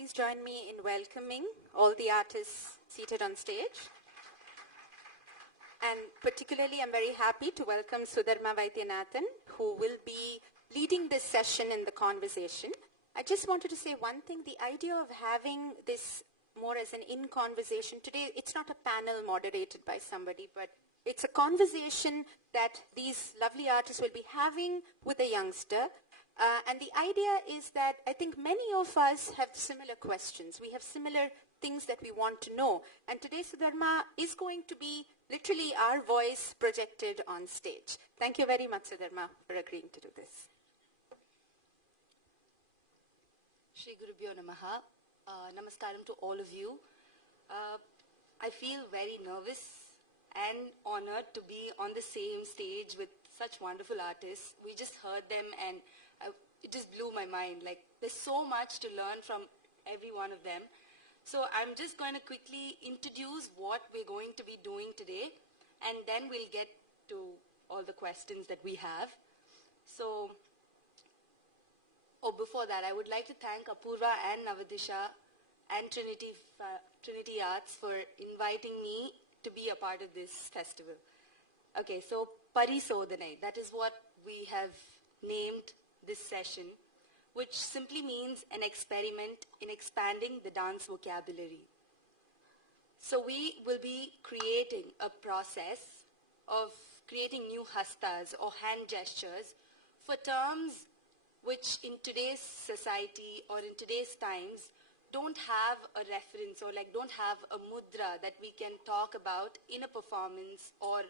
please join me in welcoming all the artists seated on stage. And particularly, I'm very happy to welcome Sudharma Vaithiyanathan, who will be leading this session in the conversation. I just wanted to say one thing. The idea of having this more as an in-conversation today, it's not a panel moderated by somebody, but it's a conversation that these lovely artists will be having with a youngster. And the idea is that I think many of us have similar questions. We have similar things that we want to know. And today Sudharma is going to be literally our voice projected on stage. Thank you very much, Sudharma, for agreeing to do this. Shri Gurubhyo Namaha. Namaskaram to all of you. I feel very nervous and honored to be on the same stage with such wonderful artists. We just heard them and it just blew my mind. Like, there's so much to learn from every one of them. So I'm just going to quickly introduce what we're going to be doing today, and then we'll get to all the questions that we have. So, before that, I would like to thank Apoorva and Navadhisha and Trinity Arts for inviting me to be a part of this festival. Okay, so Parisodanai, that is what we have named this session, which simply means an experiment in expanding the dance vocabulary. So we will be creating a process of creating new hastas or hand gestures for terms which in today's society or in today's times don't have a reference or like don't have a mudra that we can talk about in a performance or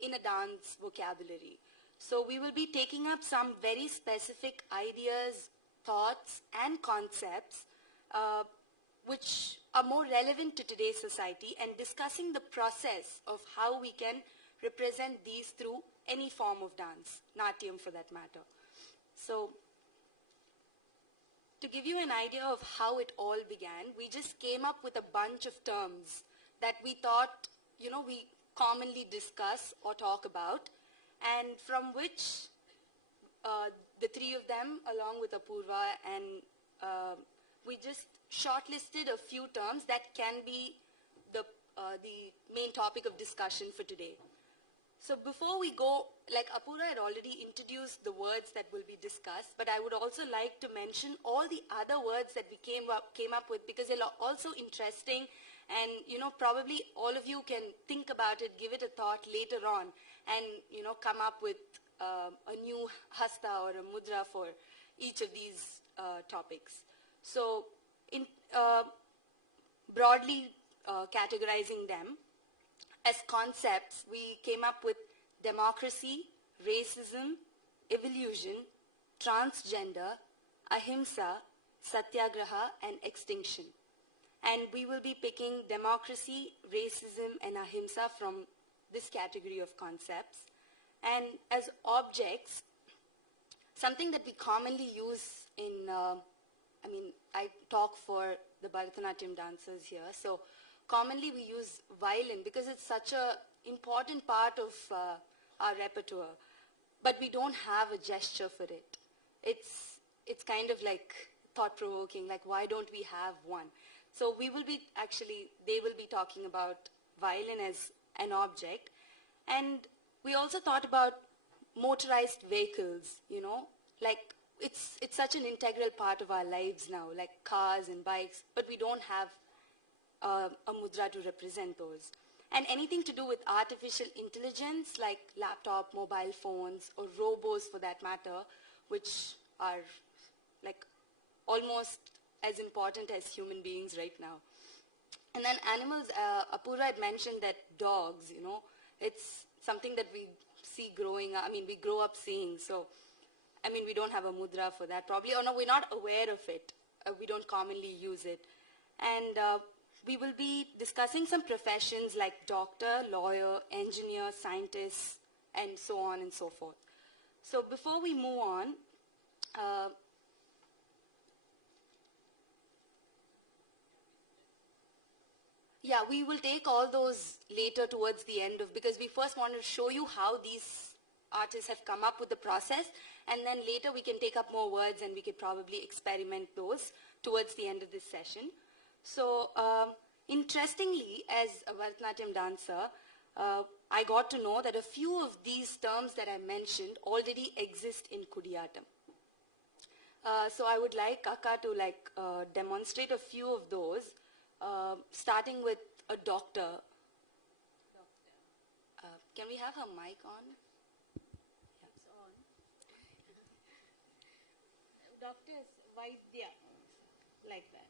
in a dance vocabulary. So we will be taking up some very specific ideas, thoughts, and concepts which are more relevant to today's society and discussing the process of how we can represent these through any form of dance, natyam for that matter. So to give you an idea of how it all began, we just came up with a bunch of terms that we thought, we commonly discuss or talk about, and from which the three of them, along with Apoorva, and we just shortlisted a few terms that can be the main topic of discussion for today. So before we go, like Apoorva had already introduced the words that will be discussed, but I would also like to mention all the other words that we came up with, because they're also interesting, and probably all of you can think about it, give it a thought later on, and come up with a new hasta or a mudra for each of these topics. So in broadly categorizing them as concepts, we came up with democracy, racism, evolution, transgender, ahimsa, satyagraha, and extinction. And we will be picking democracy, racism, and ahimsa from this category of concepts. And as objects, something that we commonly use in, I talk for the Bharatanatyam dancers here, so commonly we use violin because it's such an important part of our repertoire, but we don't have a gesture for it. It's kind of like thought-provoking, like why don't we have one? So we will be they will be talking about violin as an object, and we also thought about motorized vehicles, like it's such an integral part of our lives now, like cars and bikes, but we don't have a mudra to represent those. And anything to do with artificial intelligence, like laptop, mobile phones, or robots for that matter, which are like almost as important as human beings right now. And then animals, Apoorva had mentioned that dogs, it's something that we see growing up, we grow up seeing. So, we don't have a mudra for that probably, or no, we're not aware of it. We don't commonly use it. And we will be discussing some professions like doctor, lawyer, engineer, scientist, and so on and so forth. So before we move on, yeah, we will take all those later towards the end because we first want to show you how these artists have come up with the process, and then later we can take up more words and we could probably experiment those towards the end of this session. So interestingly, as a Bharatanatyam dancer, I got to know that a few of these terms that I mentioned already exist in Kudiyattam. So I would like Kaka to demonstrate a few of those, starting with a doctor. Can we have her mic on? Yeah. It's on. Doctor is Vaidya, like that.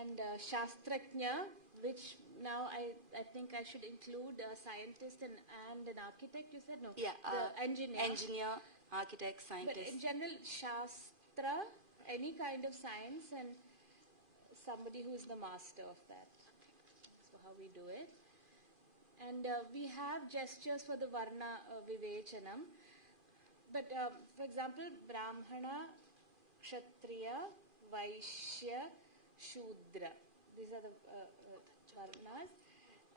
And Shastraknya, which now I think I should include a scientist and an architect, you said? No. Yeah. The engineer. Engineer, architect, scientist. But in general, Shastra, any kind of science, and somebody who is the master of that. So how we do it. And we have gestures for the Varna Vivechanam. But for example, Brahmana, Kshatriya, Vaishya, Shudra. These are the Varnas.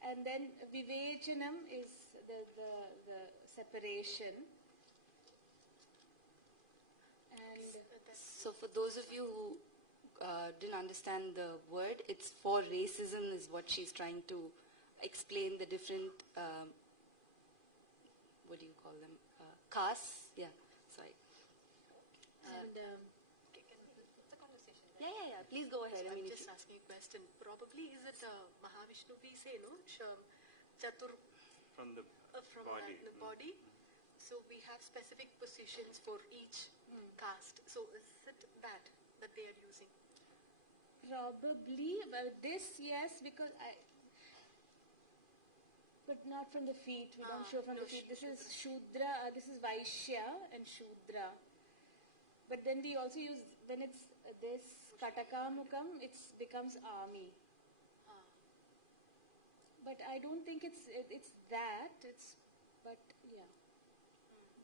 And then Vivechanam is the separation. And so for those of you who didn't understand the word, it's for racism is what she's trying to explain, the different, what do you call them, castes? Yeah, sorry. and It's a conversation. Yeah, please go ahead. So I'm just asking a question. Probably is it Mahavishnu, we say, no? Chatur from the from body. the body. So we have specific positions for each caste. So is it that they are using? probably, well, this, yes, because but not from the feet. We don't show from no, the feet. This is Shudra, this is Vaishya and Shudra. But then we also use, when it's this Katakamukam, it becomes army. But I don't think it's that. But yeah.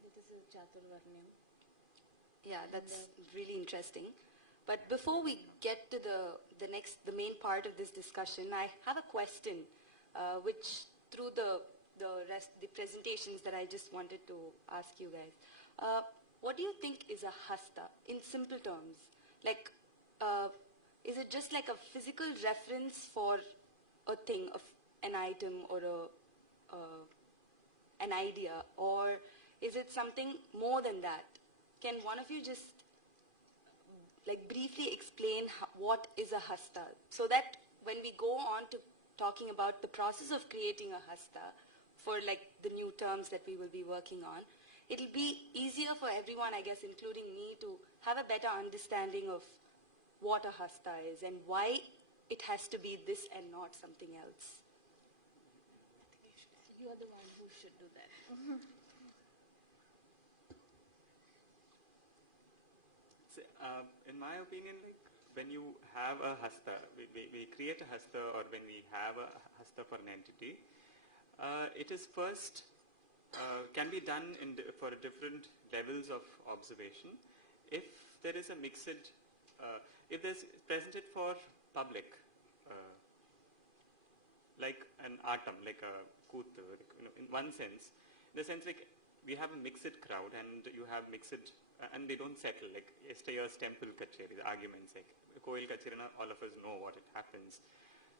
It is a Chaturvarnyam. Yeah, that's really interesting. But before we get to the main part of this discussion, I have a question, which through the presentations that I just wanted to ask you guys. What do you think is a hasta in simple terms? Like, is it just like a physical reference for a thing, of an item or an idea, or is it something more than that? Can one of you just briefly explain what is a hasta, so that when we go on to talking about the process of creating a hasta for the new terms that we will be working on, it'll be easier for everyone, I guess, including me, to have a better understanding of what a hasta is and why it has to be this and not something else. You are the one who should do that. So, in my opinion, when you have a hasta, we create a hasta, or when we have a hasta for an entity, it is first can be done for different levels of observation. If there is a mixed, if there's presented for public, like an atom, like a kooth, in one sense, in the sense we have a mixed crowd and you have mixed, and they don't settle, like yesterday's temple kacheri, the arguments, Koil kacheri, all of us know what it happens.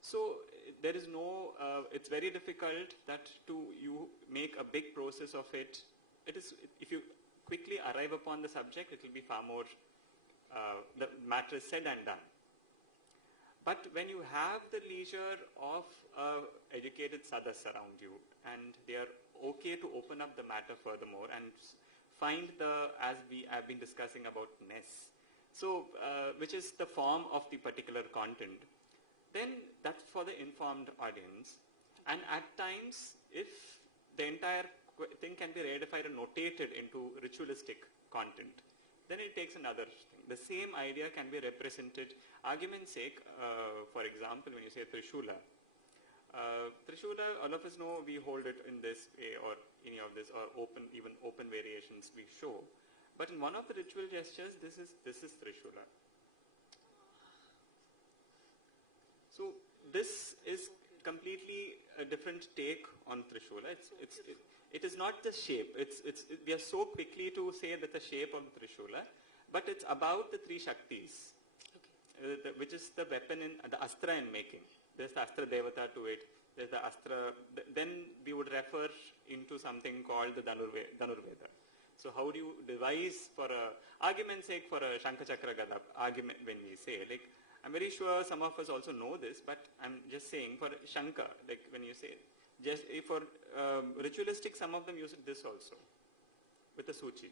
So there is no, it's very difficult that you make a big process of it. It is, if you quickly arrive upon the subject, it will be far more, the matter is said and done. But when you have the leisure of educated sadhas around you, and they are okay to open up the matter furthermore and find as we have been discussing about ness, so which is the form of the particular content, then that's for the informed audience. And at times, if the entire thing can be reedified and notated into ritualistic content, then it takes another thing. The same idea can be represented, argument's sake, for example, when you say Trishula. Trishula, all of us know we hold it in this way, or any of this, or even open variations we show. But in one of the ritual gestures, this is Trishula. So this is completely a different take on Trishula. It is not the shape. We are so quickly to say that the shape of the Trishula, but it's about the three Shaktis, which is the weapon in the Astra in making. There's the Astra Devata to it. There's the Astra. Then we would refer into something called the Dhanurveda. So how do you devise, for argument's sake, for a Shankachakra Gada argument, when we say, like, I'm very sure some of us also know this, but I'm just saying for Shanka, like when you say, just for ritualistic, some of them use this also, with the Suchi.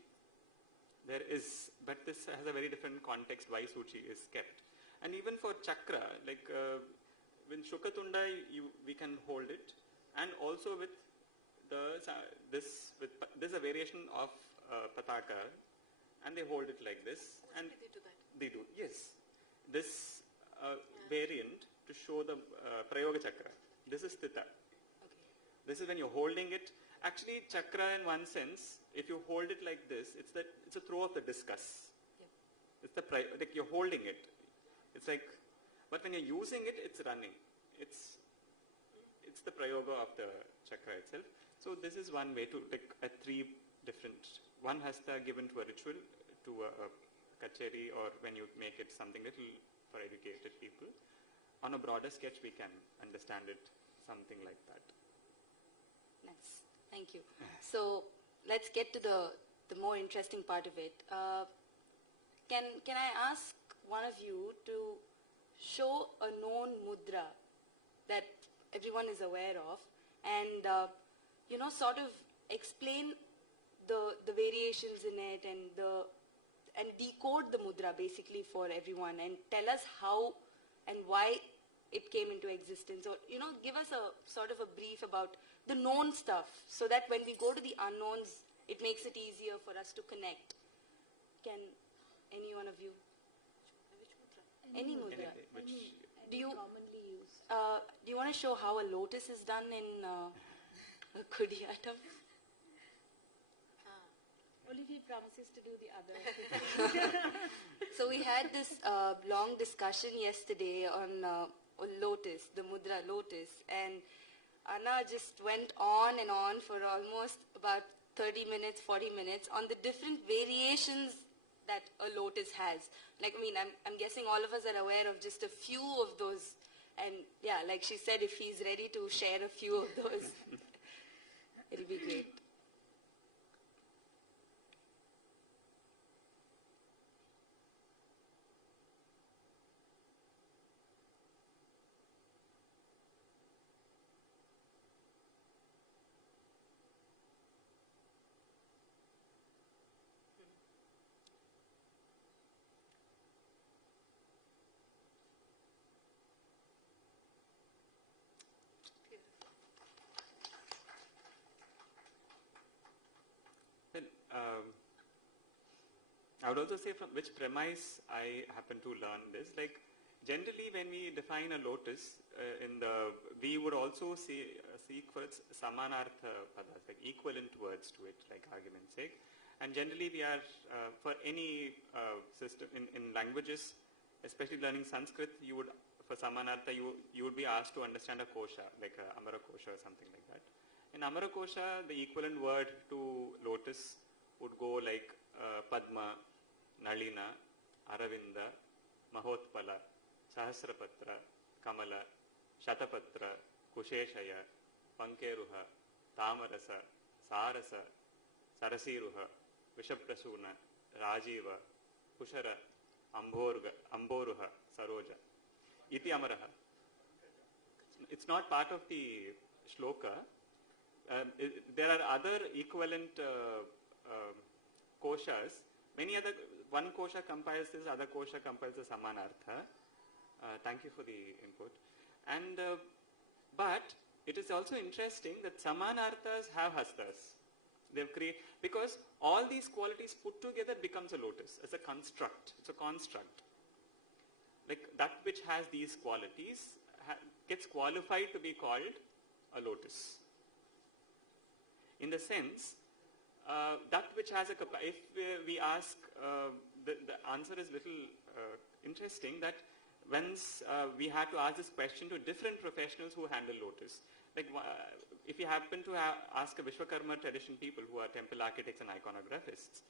There is, but this has a very different context why Suchi is kept. And even for Chakra, like when Shukatunda, we can hold it, and also with this is a variation of Pataka, and they hold it like this. Mostly and they do that. They do, yes. This variant to show the Prayoga Chakra. This is Thita. Okay. This is when you're holding it. Actually, Chakra in one sense, if you hold it like this, it's a throw of the discus. Yep. It's like you're holding it. It's like, but when you're using it, it's running. It's the Prayoga of the Chakra itself. So this is one way to, like, three different, one hasta given to a ritual, to a kacheri, or when you make it something little for educated people. On a broader sketch, we can understand it something like that. Nice. Thank you. So let's get to the more interesting part of it. Can I ask one of you to show a known mudra that everyone is aware of, and sort of explain the variations in it, and decode the mudra basically for everyone, and tell us how and why it came into existence, or give us a sort of a brief about the known stuff, so that when we go to the unknowns, it makes it easier for us to connect. Can any one of you? Any mudra? Which Do you commonly used. do you want to show how a lotus is done in Kudiyatam? Only if he promises to do the other. So we had this long discussion yesterday on lotus, the mudra lotus, and Anna just went on and on for almost about 30 minutes, 40 minutes on the different variations that a lotus has. Like, I'm guessing all of us are aware of just a few of those, and yeah, like she said, if he's ready to share a few of those, it'll be great. I would also say from which premise I happen to learn this. Like, generally when we define a lotus, we would also seek for its samanartha padas, like equivalent words to it, like argument's sake. And generally we are, for any system, in languages, especially learning Sanskrit, for samanartha, you would be asked to understand a kosha, like a Amara kosha or something like that. In Amara kosha, the equivalent word to lotus would go like Padma, Nalina, Aravinda, Mahotpala, Sahasrapatra, Kamala, Shatapatra, Kusheshaya, Pankeruha, Tamarasa, Sarasa, Sarasiruha, Vishaprasuna, Rajiva, Kushara, Amboruha, Saroja. Iti Amaraha. It's not part of the shloka. There are other equivalent koshas. One kosha compiles this, other kosha compiles the samanartha. Thank you for the input. And but it is also interesting that samanarthas have hastas. They've created, because all these qualities put together becomes a lotus as a construct. It's a construct. Like that which has these qualities gets qualified to be called a lotus. In the sense, that which has if we ask, the answer is little interesting, that Once we had to ask this question to different professionals who handle lotus. Like if you happen to ask a Vishwakarma tradition people who are temple architects and iconographists,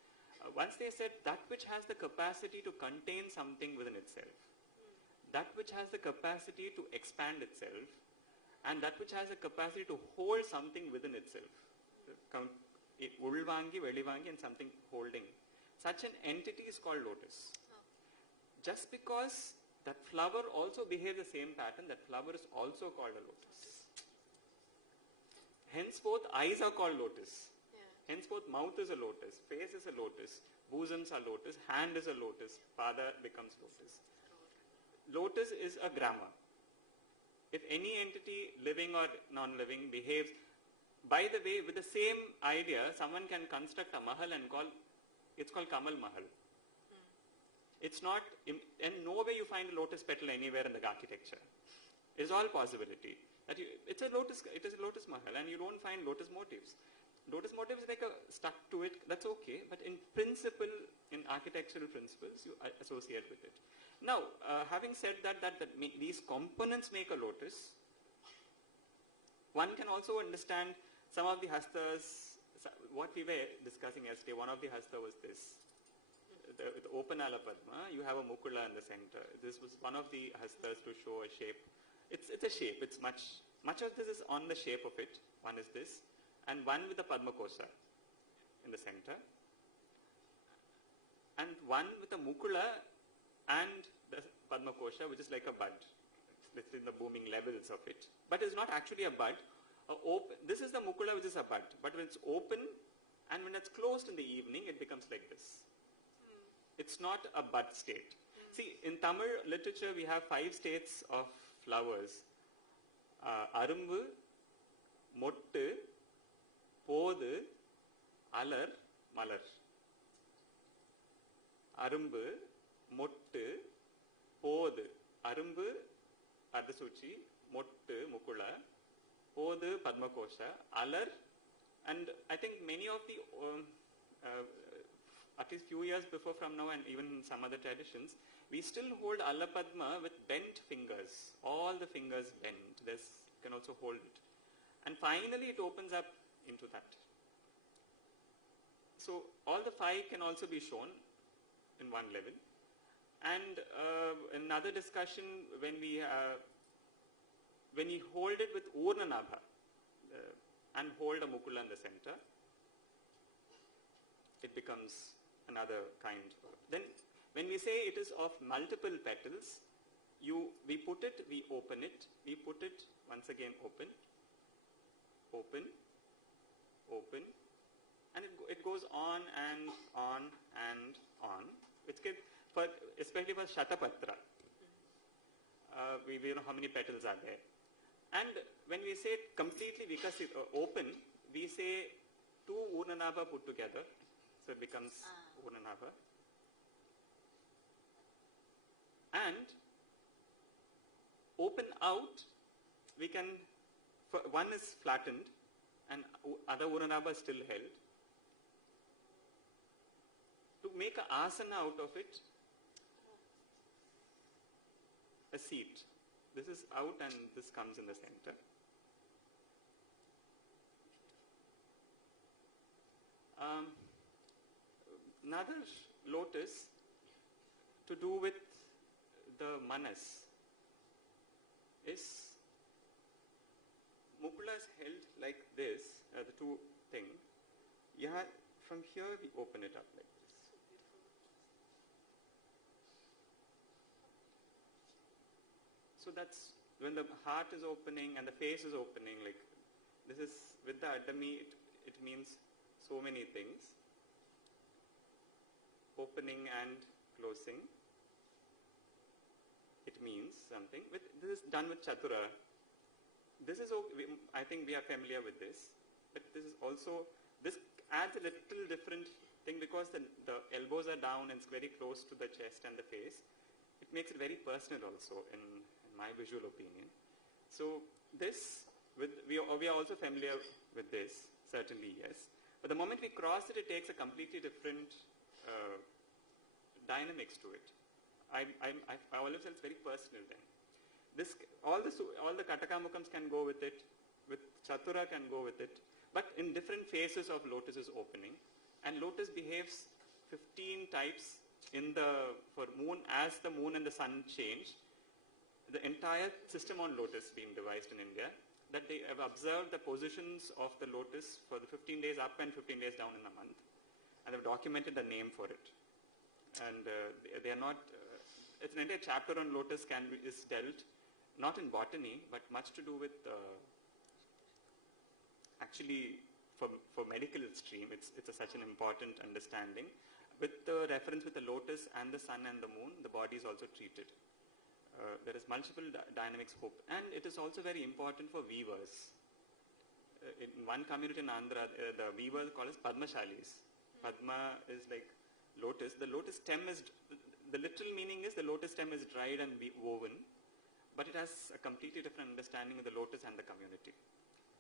once they said that which has the capacity to contain something within itself, that which has the capacity to expand itself, and that which has the capacity to hold something within itself, ulvangi, velivangi, and something holding. Such an entity is called lotus. Just because that flower also behaves the same pattern, that flower is also called a lotus. Henceforth, eyes are called lotus. Henceforth, mouth is a lotus, face is a lotus, bosoms are lotus, hand is a lotus, pada becomes lotus. Lotus is a grammar. If any entity, living or non-living, behaves, by the way, with the same idea, someone can construct a mahal and it's called Kamal Mahal. It's not, in no way you find a lotus petal anywhere in the architecture. It's all possibility. It is a lotus mahal, and you don't find lotus motifs. Lotus motifs like stuck to it, that's okay, but in principle, in architectural principles, you associate with it. Now, having said that these components make a lotus, one can also understand some of the hastas. What we were discussing yesterday, one of the hasta was this. The open alapadma, you have a mukula in the center. This was one of the hastas to show a shape. It's a shape. It's much of this is on the shape of it. One is this, and one with the padma kosha in the center, and one with a mukula and the padma kosha, which is like a bud. It's in the booming levels of it, but it's not actually a bud. This is the mukula, which is a bud, but when it's open and when it's closed in the evening, it becomes like this. It's not a bud state. See, in Tamil literature, we have 5 states of flowers. Arumbu, Mottu, Podu, Alar, Malar. Arumbu, Mottu, Podu. Arumbu, Ardhasuchi, Mottu, Mukula, Podu, Padmakosha, Alar, and I think many of the at least few years before from now, and even in some other traditions, we still hold Allapadma with bent fingers. All the fingers bent. This can also hold it. And finally it opens up into that. So all the 5 can also be shown in one level. And another discussion when we hold it with Urnanabha and hold a mukula in the center, it becomes another kind. Then when we say it is of multiple petals, we put it, we open it, we put it, once again open, open, open, and it goes on and on and on. Especially for Shatapatra, we know how many petals are there. And when we say completely vikasit or open, we say 2 Urnanabha put together. So it becomes Urnanabha. And open out, we can, one is flattened and other Urnanabha is still held. To make an asana out of it, a seat. This is out and this comes in the center. Another lotus to do with the manas is mukula is held like this, the 2 thing. From here we open it up like this. So that's when the heart is opening and the face is opening, like this is with the Adami, it means so many things. Opening and closing, it means something. This is done with Chatura. This is, I think we are familiar with this, but this is also, this adds a little different thing because the elbows are down and it's very close to the chest and the face. It makes it very personal also in my visual opinion. So this, we are also familiar with this, certainly yes. But the moment we cross it, it takes a completely different dynamics to it. I always felt it's very personal then. All the Katakamukams can go with it, with Chatura can go with it, but in different phases of lotus's opening, and lotus behaves 15 types for moon, as the moon and the sun change. The entire system on lotus being devised in India, that they have observed the positions of the lotus for the 15 days up and 15 days down in a month, and they've documented the name for it. And they are not, it's an entire chapter on lotus is dealt, not in botany, but much to do with, actually for medical stream, it's such an important understanding. With the reference with the lotus and the sun and the moon, the body is also treated. There is multiple dynamics hope, and it is also very important for weavers. In one community in Andhra, the weavers called as Padmashalis. Padma is like lotus. The lotus stem is, the literal meaning is the lotus stem is dried and woven, but it has a completely different understanding of the lotus and the community.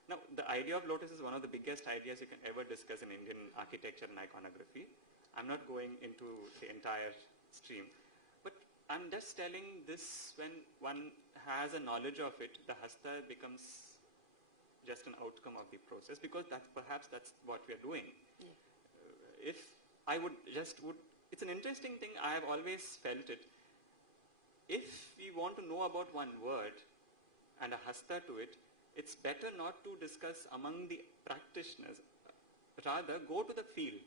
Now, the idea of lotus is one of the biggest ideas you can ever discuss in Indian architecture and iconography. I'm not going into the entire stream, but I'm just telling this, when one has a knowledge of it, the hasta becomes just an outcome of the process, because perhaps that's what we are doing. Yeah. If I it's an interesting thing, I have always felt it. If we want to know about one word and a hasta to it, it's better not to discuss among the practitioners. Rather, go to the field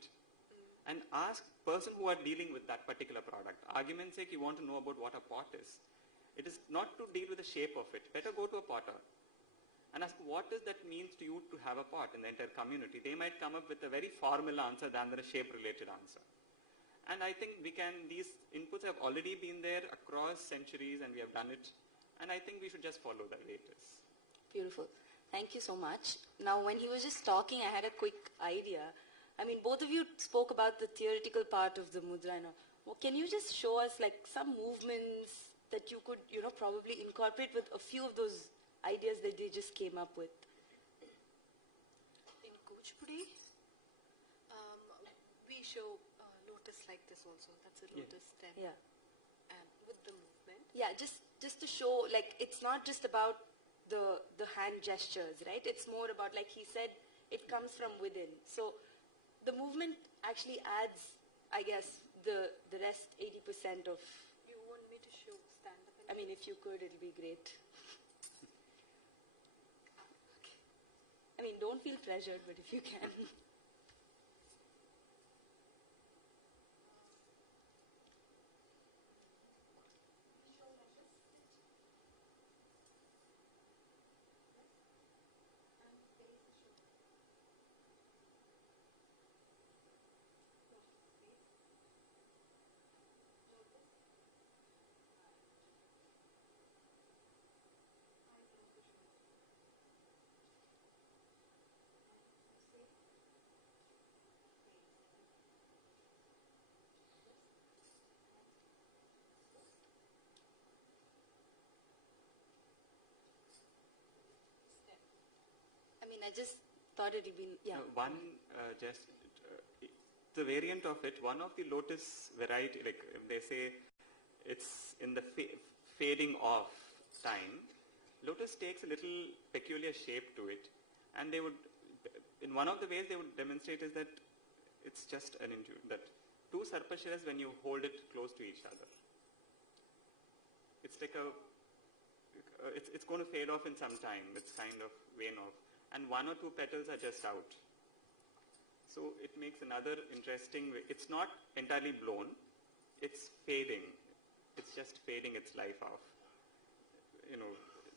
and ask person who are dealing with that particular product. Argument's sake, you want to know about what a pot is. It is not to deal with the shape of it. Better go to a potter and ask, what does that mean to you to have a pot in the entire community? They might come up with a very formal answer than a shape-related answer. And I think these inputs have already been there across centuries, and we have done it. And I think we should just follow the way it is. Beautiful. Thank you so much. Now, when he was just talking, I had a quick idea. I mean, both of you spoke about the theoretical part of the mudra. Well, can you just show us like some movements that you could, probably incorporate with a few of those ideas that they just came up with? In Kuchipudi, we show lotus like this also. That's a lotus stem. Yeah. And with the movement. Yeah, just to show, like, it's not just about the hand gestures, right? It's more about, like he said, it comes from within. So the movement actually adds, I guess, the rest 80% of... You want me to show stand up? I mean, if you could, it'll be great. Okay. I mean, don't feel pressured, but if you can. I mean, I just thought it would be, yeah. The variant of it, one of the lotus variety, like they say, it's in the fading off time. Lotus takes a little peculiar shape to it, and they would, in one of the ways they would demonstrate is that it's just that two sarpashiras, when you hold it close to each other, it's like it's going to fade off in some time. It's kind of wane off. And one or two petals are just out. So it makes another interesting way. It's not entirely blown. It's fading. It's just fading its life off.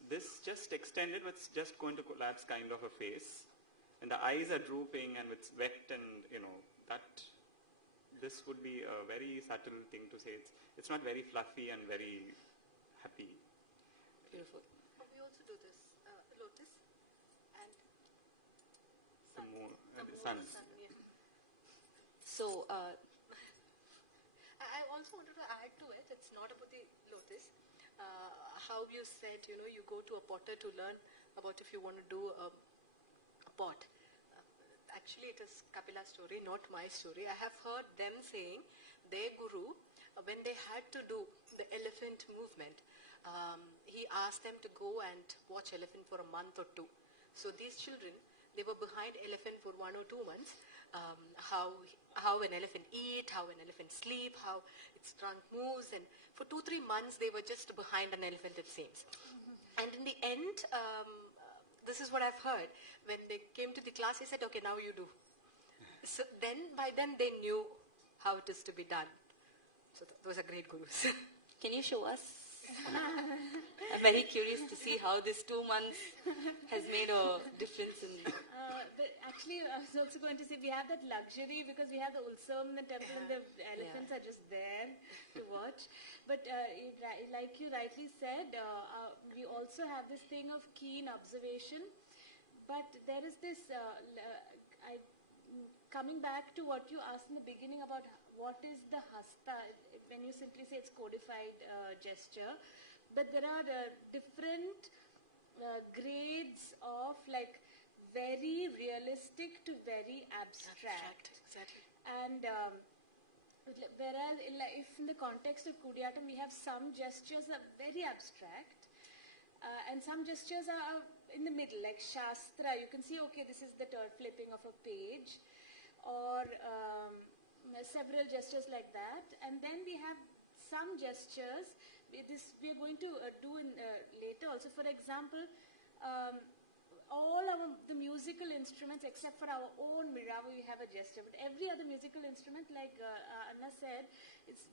This just extended, but it's just going to collapse kind of a face. And the eyes are drooping and it's wet, and this would be a very subtle thing to say. It's not very fluffy and very happy. Beautiful. We also do this, lotus and The moon and the sun. sun. Yeah. So, I also wanted to add to it, it's not about the lotus. How you said, you go to a potter to learn about if you want to do a pot. Actually, it is Kapila's story, not my story. I have heard them saying their guru when they had to do the elephant movement, he asked them to go and watch elephant for a month or two. So these children, they were behind elephant for 1 or 2 months, how an elephant eat, how an elephant sleep, how its trunk moves, and for 2-3 months they were just behind an elephant, it seems. And in the end, this is what I've heard, when they came to the class, he said, okay, now you do. So by then they knew how it is to be done. So those are great gurus. Can you show us? I'm very curious to see how this 2 months has made a difference in... But actually, I was also going to say we have that luxury because we have the Ulsam, the temple, and the elephants are just there to watch. But like you rightly said, we also have this thing of keen observation. But there is this, coming back to what you asked in the beginning about what is the hasta, when you simply say it's codified gesture, but there are different grades of like very realistic to very abstract. Exactly. And whereas if in the context of Kudiyatam we have some gestures that are very abstract and some gestures are in the middle, like Shastra. You can see, okay, this is the flipping of a page, or several gestures like that. And then we have some gestures, we are going to do in later also. For example, all the musical instruments except for our own Mirava, we have a gesture. But every other musical instrument, like Anna said,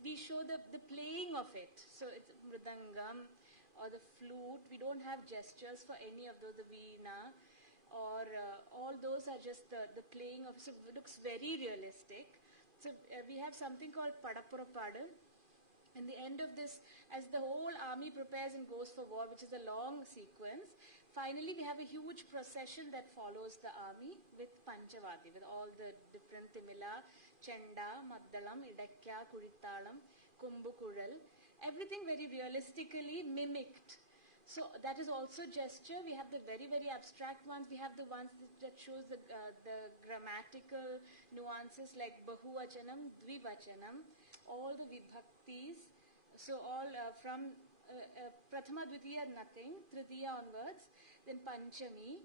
we show the playing of it. So it's mridangam or the flute. We don't have gestures for any of those, the veena, or all those are just the playing of, so it looks very realistic. So we have something called Padapurapada. And the end of this, as the whole army prepares and goes for war, which is a long sequence, finally we have a huge procession that follows the army with Panchavadi, with all the different Timila, Chenda, Maddalam, Idakya, Kuritalam, Kumbukural, everything very realistically mimicked. So that is also gesture. We have the very, very abstract ones. We have the ones that shows the grammatical nuances like Bahuvachanam, Dvivachanam, all the vibhaktis. So all from Prathama, Dvitiya, nothing, Tritiya onwards, then Panchami.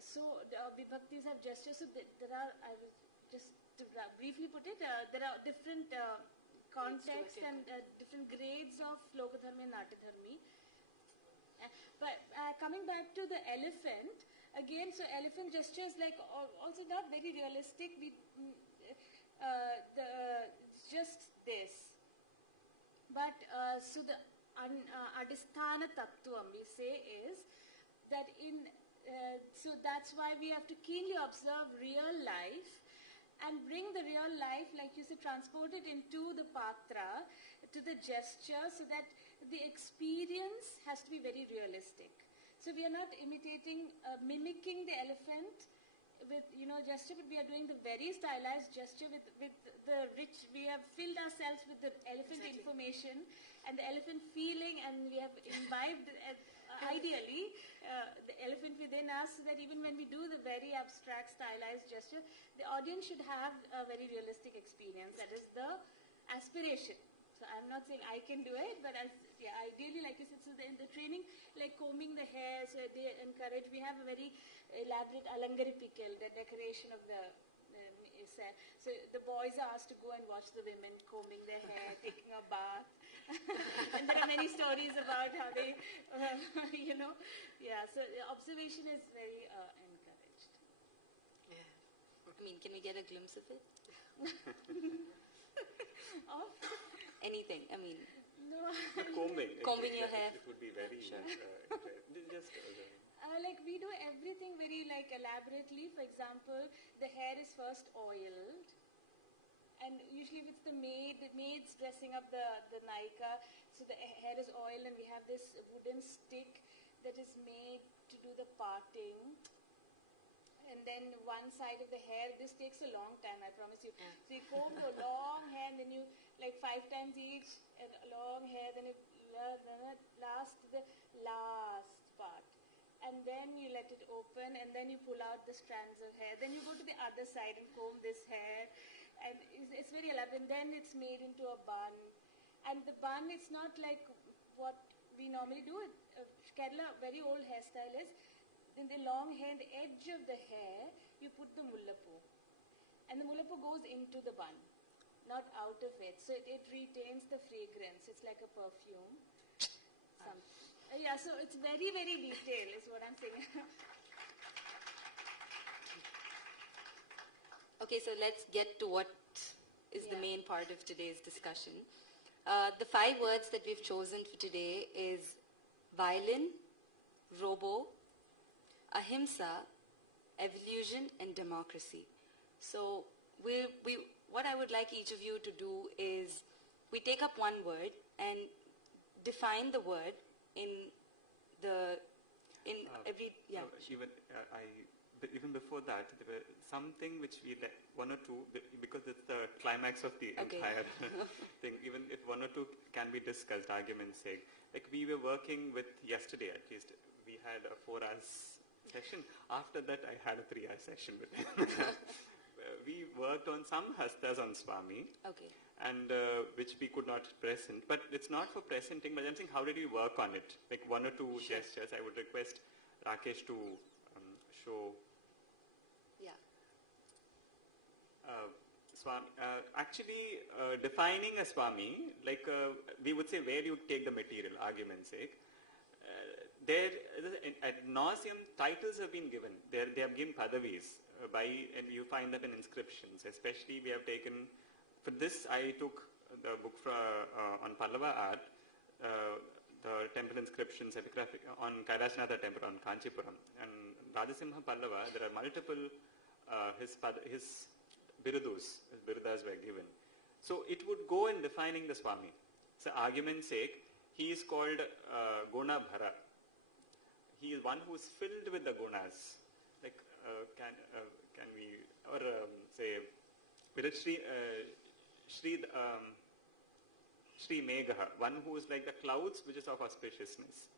So vibhaktis have gestures. So there are, I will just to briefly put it, there are different contexts and different grades of Lokadharmi and Natadharmi. But coming back to the elephant, again, so elephant gestures like also not very realistic. Just this. But so the adhisthana tattvam we say is that so that's why we have to keenly observe real life and bring the real life, like you said, transport it into the patra, to the gesture, so that the experience has to be very realistic. So we are not imitating, mimicking the elephant with, gesture, but we are doing the very stylized gesture with the rich, we have filled ourselves with the elephant information and the elephant feeling, and we have imbibed, ideally, the elephant within us, so that even when we do the very abstract stylized gesture, the audience should have a very realistic experience. That is the aspiration. So I'm not saying I can do it, but ideally, like you said, so the training, like combing the hair, so they encourage, we have a very elaborate alangari pikal, the decoration of the so the boys are asked to go and watch the women combing their hair, taking a bath. And there are many stories about how they, so the observation is very encouraged. Yeah. I mean, can we get a glimpse of it? Of? Anything, I mean. No. But combing your hair. It would be very like we do everything very elaborately. For example, the hair is first oiled, and usually it's the maids dressing up the Naika. So the hair is oiled, and we have this wooden stick that is made to do the parting. And then one side of the hair, this takes a long time, I promise you. So you comb your long hair, and then you 5 times each, and long hair, then you last the last part. And then you let it open, and then you pull out the strands of hair. Then you go to the other side and comb this hair, and and it's very elaborate. And then it's made into a bun. And the bun, it's not like what we normally do. Kerala, very old hairstyle is, in the long hair, the edge of the hair, you put the mullapu. And the mullapu goes into the bun, not out of it. So it retains the fragrance. It's like a perfume. Yeah, so it's very, very detailed is what I'm saying. Okay, so let's get to what is the main part of today's discussion. The 5 words that we've chosen for today is violin, robo, ahimsa, evolution, and democracy. So what I would like each of you to do is we take up one word and define the word Even before that, there were something which we one or two, because it's the climax of the entire thing. Even if one or two can be discussed, argument's sake. Like we were working with yesterday, at least we had a 4 hours session. After that, I had a 3 hour session with him. We worked on some hastas on Swami. Okay. And which we could not present. But it's not for presenting, but I'm saying how did we work on it? Like 1 or 2 gestures. I would request Rakesh to show. Yeah. Swami. Actually, defining a Swami, like we would say where you take the material, argument's sake. There, ad nauseum, titles have been given. They have given padavis and you find that in inscriptions. Especially we have taken. For this, I took the book on Pallava art, the temple inscriptions, epigraphic on Kailashanatha temple on Kanchipuram. And Rajasimha Pallava, there are multiple, his birudas were given. So it would go in defining the Swami. So argument's sake, he is called Guna Bhara. He is one who is filled with the gunas. Like, can we, or say, Shri Megha, one who is like the clouds which is of auspiciousness.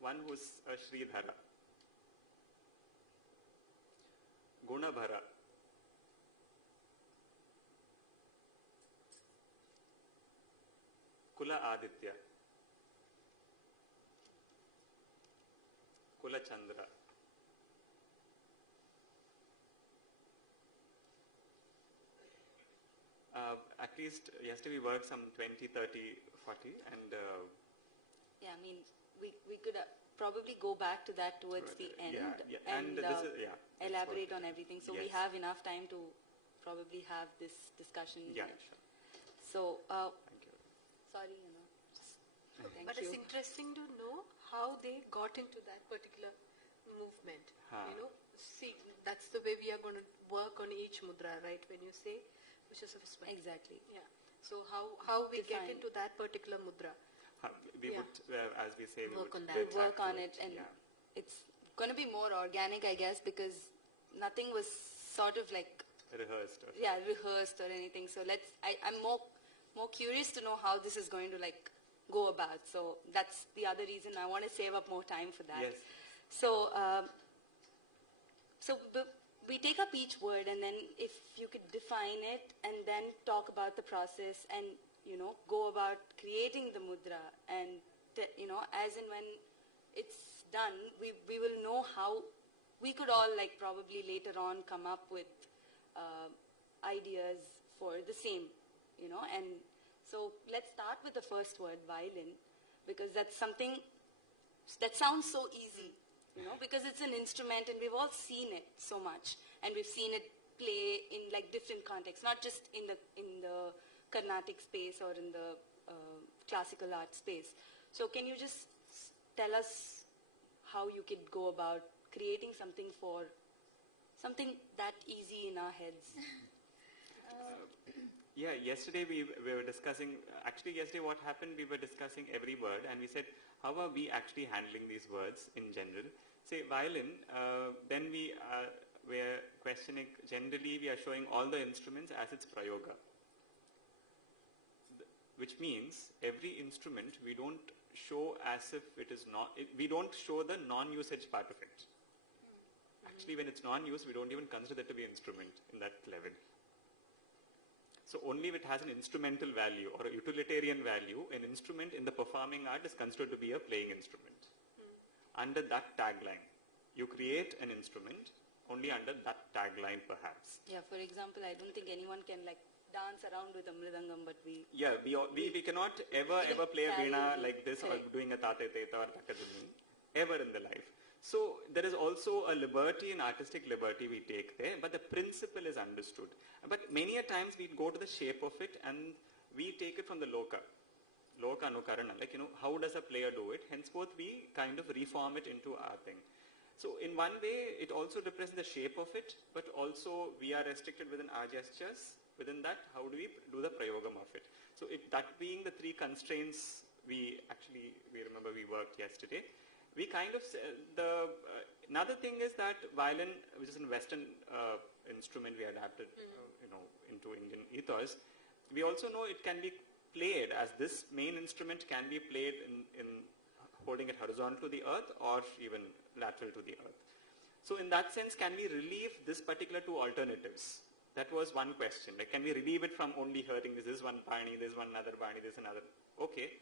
One who is Shri Dhara. Guna Bhara. Kula Aditya. Kula Chandra. At least yesterday we worked some 20, 30, 40 and... yeah, I mean, we could probably go back to that towards the end and elaborate on everything. So we have enough time to probably have this discussion. Yeah, sure. So, thank you. Sorry, thank But you. it's interesting to know how they got into that particular movement. See, that's the way we are going to work on each mudra, right? When you say wishes of Swami. Exactly. Yeah. So how we get into that particular mudra? We would, as we say, Work on that. Work on it, and it's going to be more organic, I guess, because nothing was sort of like rehearsed. Rehearsed or anything. So I'm more curious to know how this is going to like go about. So that's the other reason I want to save up more time for that. Yes. So we take up each word, and then if you could define it and then talk about the process and go about creating the mudra, and as and when it's done, we will know how we could all like probably later on come up with ideas for the same, and so let's start with the first word, violin, because that's something that sounds so easy, because it's an instrument and we've all seen it so much, and we've seen it play in like different contexts, not just in the Carnatic space or in the classical art space. So can you just tell us how you could go about creating something that easy in our heads? Yesterday we were discussing, actually yesterday what happened, we were discussing every word and we said, how are we actually handling these words in general? Say violin, then we were questioning, generally we are showing all the instruments as its prayoga. Which means every instrument we don't show as if it is not, we don't show the non-usage part of it. Actually, when it's non-use, we don't even consider that to be instrument in that level. So only if it has an instrumental value or a utilitarian value, an instrument in the performing art is considered to be a playing instrument. Under that tagline, you create an instrument only under that tagline perhaps. Yeah, for example, I don't think anyone can like dance around with a mridangam, but we... Yeah, we cannot ever play a veena like this or doing a tate teta or takaduni, ever in the life. So there is also a liberty, an artistic liberty we take there, but the principle is understood. But many a times we go to the shape of it and we take it from the loka anukarana, like, how does a player do it? Henceforth we kind of reform it into our thing. So in one way it also represents the shape of it, but also we are restricted within our gestures. Within that, how do we do the prayogam of it? So that being the three constraints we remember we worked yesterday. We kind of, another thing is that violin, which is a Western instrument we adapted, into Indian ethos, we also know it can be played as this main instrument can be played in holding it horizontal to the earth or even lateral to the earth. So in that sense, can we relieve this particular two alternatives? That was one question. Like, can we relieve it from only hearing this is one pani, this is one another pani, this is another? Okay.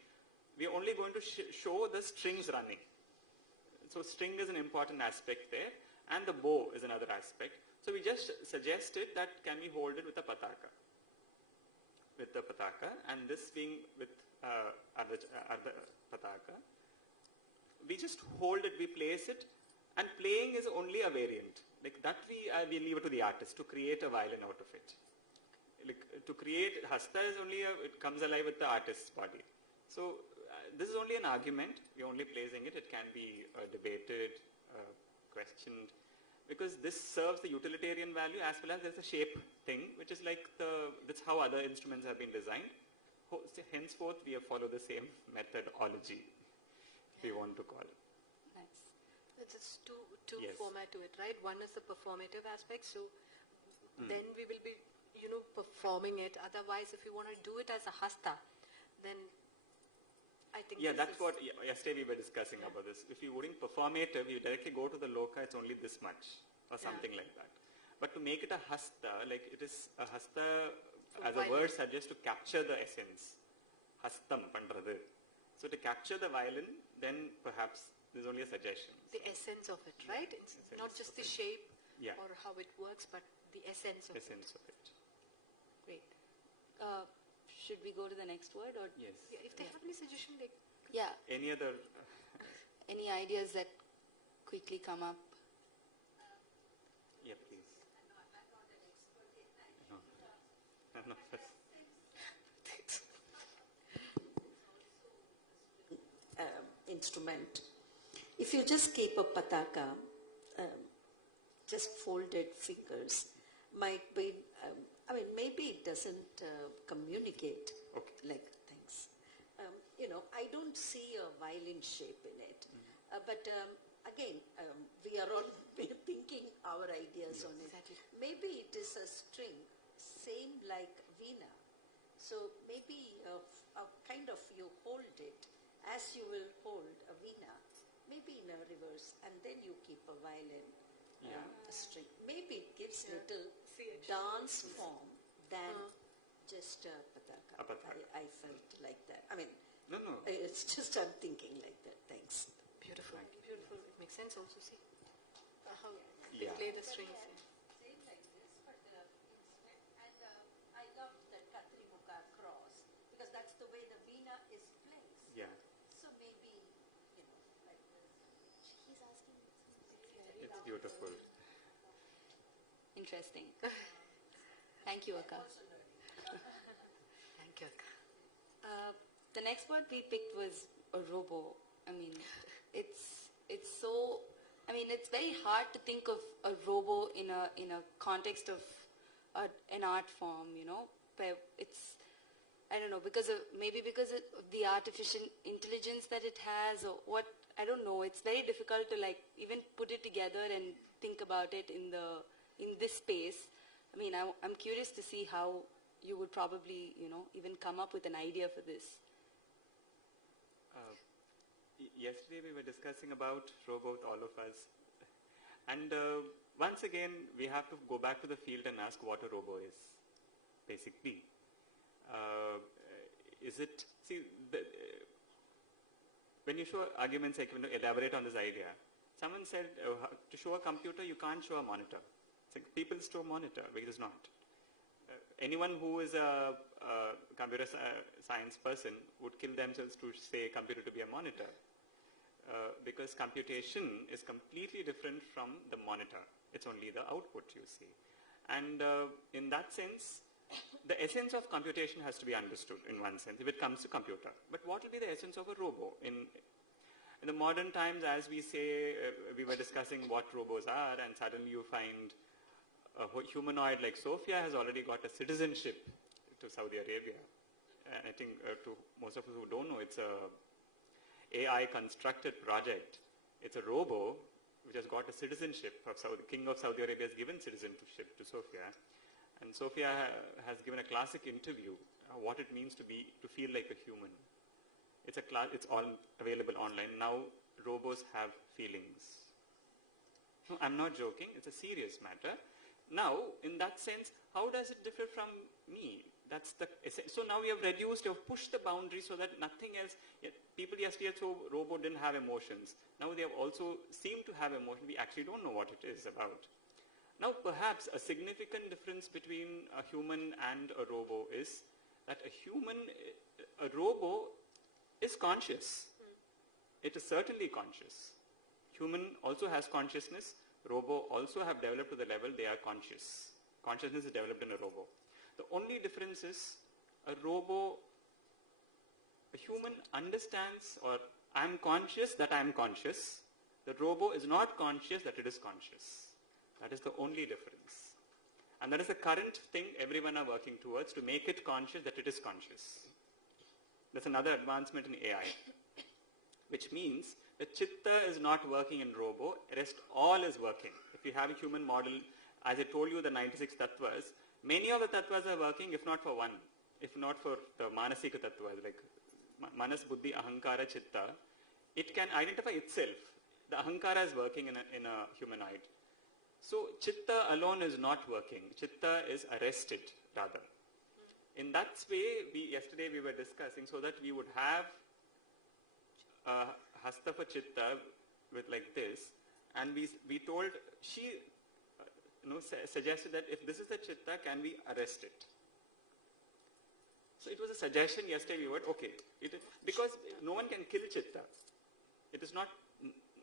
We are only going to show the strings running. So string is an important aspect there, and the bow is another aspect. So we just suggested that can we hold it with a pataka? With the pataka, and this being with Ardha pataka. We just hold it, we place it, and playing is only a variant. Like that we leave it to the artist to create a violin out of it. Like to create, hasta is only, it comes alive with the artist's body. So this is only an argument, we're only placing it, it can be debated, questioned, because this serves the utilitarian value as well as there's a shape thing, which is like that's how other instruments have been designed. Henceforth, we have followed the same methodology, if you want to call it. Nice. It's two Yes. format to it, right? One is the performative aspect, so then we will be, performing it. Otherwise, if you want to do it as a hasta, then I think That's what yesterday we were discussing about this. If you wouldn't performative, you directly go to the loka, it's only this much or something like that. But to make it a hasta, like it is a hasta as a word suggests to capture the essence. Hastam pandrathu. So to capture the violin, then perhaps there's only a suggestion. the essence of it, right? It's not just the shape or how it works, but the essence of it. Great. Should we go to the next word or? Yes. Yeah, if they have any suggestion, they Yeah. Any other? Any ideas that quickly come up? Yeah, please. No. Instrument. If you just keep a pataka, just folded fingers, might be, maybe it doesn't communicate like things. I don't see a violin shape in it. But again, we are all thinking our ideas on it. Exactly. Maybe it is a string, same like veena. So maybe kind of you hold it as you will hold a veena, maybe in a reverse, and then you keep a violin string. Maybe it gives little dance form than just a pataka. I felt like that. No. It's just I'm thinking like that. Thanks. beautiful. Beautiful. It makes sense also, see. How Yeah. they play the strings. Same like this, but and I love that Katrimuka cross because that's the way the veena is placed. Yeah. So maybe, like this. He's asking. It's beautiful. Interesting. Thank you, Akka. Thank you. The next word we picked was a robo. It's so. It's very hard to think of a robo in a context of an art form. Where it's, I don't know, because of the artificial intelligence that it has, or what, I don't know. It's very difficult to even put it together and think about it in this space. I'm curious to see how you would probably, even come up with an idea for this. Yesterday we were discussing about robo with all of us. And once again, we have to go back to the field and ask what a robo is, basically. Is it, see, when you show arguments, like, elaborate on this idea, someone said to show a computer, you can't show a monitor. It's like people show monitor, but it is not. Anyone who is a computer science person would kill themselves to say computer to be a monitor. Because computation is completely different from the monitor. It's only the output you see. And in that sense, the essence of computation has to be understood in one sense, if it comes to computer. But what will be the essence of a robo? In the modern times, as we say, we were discussing what robos are, and suddenly you find a humanoid like Sophia has already got a citizenship to Saudi Arabia. And I think to most of us who don't know, it's a AI constructed project. It's a robo which has got a citizenship of the King of Saudi Arabia has given citizenship to Sophia. And Sophia has given a classic interview what it means to feel like a human. It's all available online. Now robos have feelings. No, I'm not joking. It's a serious matter. Now, in that sense, how does it differ from me? That's the essence. So now we have reduced, we have pushed the boundary so that nothing else. People yesterday thought robo didn't have emotions. Now they have also seemed to have emotion. We actually don't know what it is about. Now perhaps a significant difference between a human and a robo is that a robo is conscious. It is certainly conscious. Human also has consciousness. Robo also have developed to the level they are conscious. Consciousness is developed in a robo. The only difference is a human understands, or I'm conscious that I'm conscious. The robo is not conscious that it is conscious. That is the only difference. And that is the current thing everyone are working towards, to make it conscious that it is conscious. That's another advancement in AI, which means that chitta is not working in robo, rest all is working. If you have a human model, as I told you, the 96 tattvas, many of the tattvas are working, if not for one, if not for the manasika tattvas, like manas, buddhi, ahankara, chitta. It can identify itself. The ahankara is working in a humanoid. So chitta alone is not working. Chitta is arrested, rather. In that way, yesterday we were discussing, so that we would have hasta for chitta with like this, and we told, she suggested that if this is the chitta, can we arrest it? So it was a suggestion yesterday. We were okay, because no one can kill chitta. It is not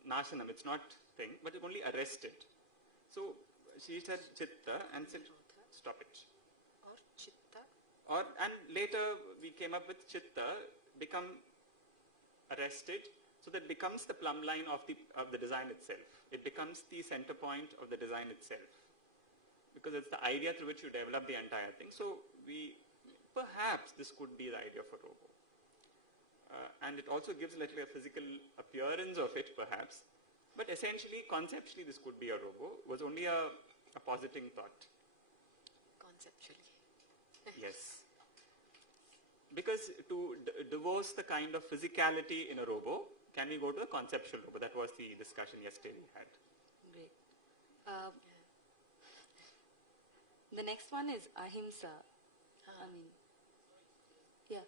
nasanam, it's not thing, but it only arrest it. So she said chitta and said stop it. Or chitta. And later we came up with chitta become arrested, so that becomes the plumb line of the design itself. It becomes the center point of the design itself, because it's the idea through which you develop the entire thing. So perhaps this could be the idea for robo. And it also gives like a physical appearance of it, perhaps. But essentially, conceptually, this could be a robo. It was only a positing thought. Conceptually. Yes. Because to divorce the kind of physicality in a robo, can we go to the conceptual robo? That was the discussion yesterday we had. Great. The next one is Ahimsa. Yeah.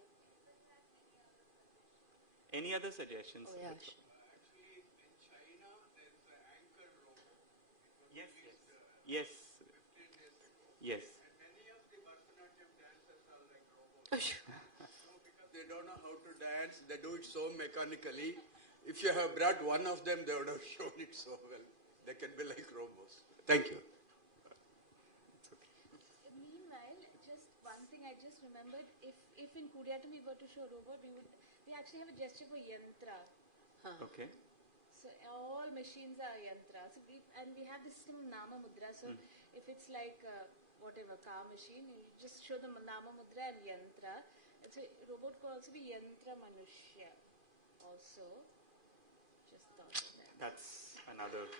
Any other suggestions? Oh, yeah. Actually, in China, there's the anchor robo. Yes. Yes. 15 years ago. Yes. And many of the Bharatanatyam dancers are like robots. Because they don't know how to dance, they do it so mechanically. If you have brought one of them, they would have shown it so well. They can be like robots. Thank you. Meanwhile, just one thing I just remembered, if in Kuriatam we were to show robot, we actually have a gesture for yantra. Okay. So all machines are yantra. So we have this thing nama mudra. So if it's like whatever car machine, you just show the nama mudra and yantra. And so robot could also be yantra manushya. Also, just thought of that. That's another.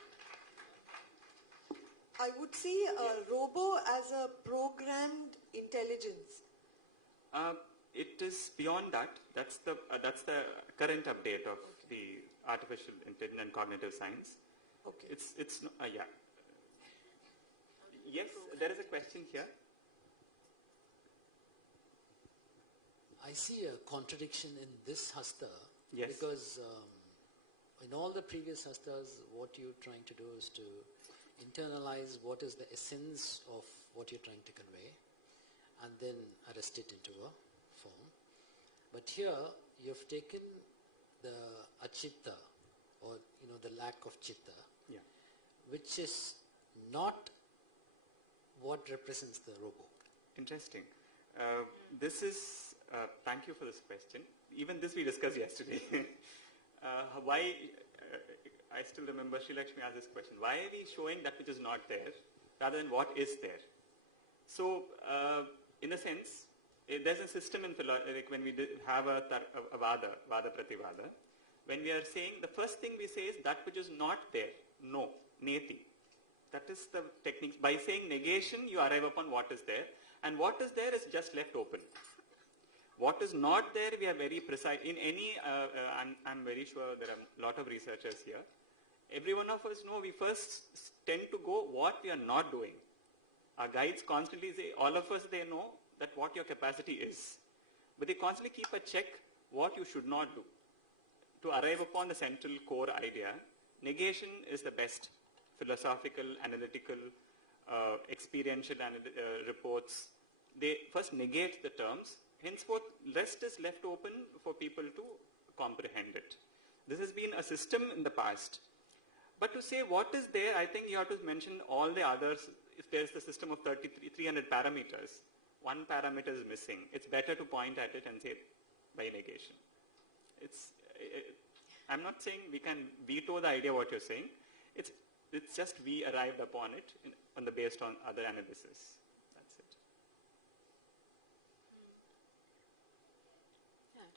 I would see a robo as a programmed intelligence. It is beyond that. That's the current update of the artificial intelligence and cognitive science. Okay. Yeah. Yes, there is a question here. I see a contradiction in this hasta. Yes. Because in all the previous hastas, what you're trying to do is to internalize what is the essence of what you're trying to convey and then arrest it into a form. But here, you've taken the achitta, or the lack of chitta, Yeah. which is not what represents the robo. Interesting. This is, thank you for this question. Even this we discussed yesterday. Why, I still remember Sreelakshmy asked this question. Why are we showing that which is not there rather than what is there? So, in a sense, there's a system in philosophy, like when we have a vada prativada, when we are saying, the first thing we say is that which is not there, no, neti. That is the technique. By saying negation, you arrive upon what is there, and what is there is just left open. What is not there, we are very precise. In any, I'm very sure there are a lot of researchers here. Every one of us know we first tend to go what we are not doing. Our guides constantly say, all of us, they know that what your capacity is. But they constantly keep a check what you should not do. To arrive upon the central core idea, negation is the best philosophical, analytical, experiential reports. They first negate the terms. Henceforth, rest is left open for people to comprehend it. This has been a system in the past. But to say what is there, I think you have to mention all the others. If there's the system of 300 parameters, one parameter is missing. It's better to point at it and say by negation. I'm not saying we can veto the idea of what you're saying. It's just we arrived upon it based on other analysis. That's it.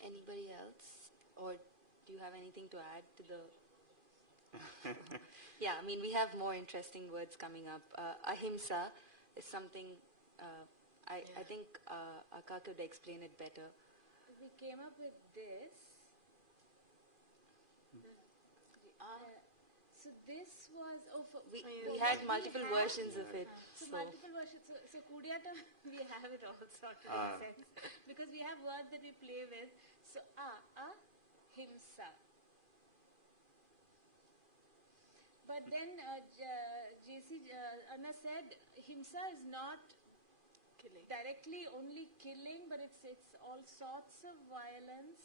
Anybody else? Or do you have anything to add to the... Yeah, I mean, we have more interesting words coming up. Ahimsa is something, I think Akka could explain it better. We came up with this. So this was... We had multiple versions of it. So multiple versions. So Kudiyata, we have it also to make sense. Because we have words that we play with. So Ahimsa. But then Anna said, Himsa is not directly only killing, but it's all sorts of violence.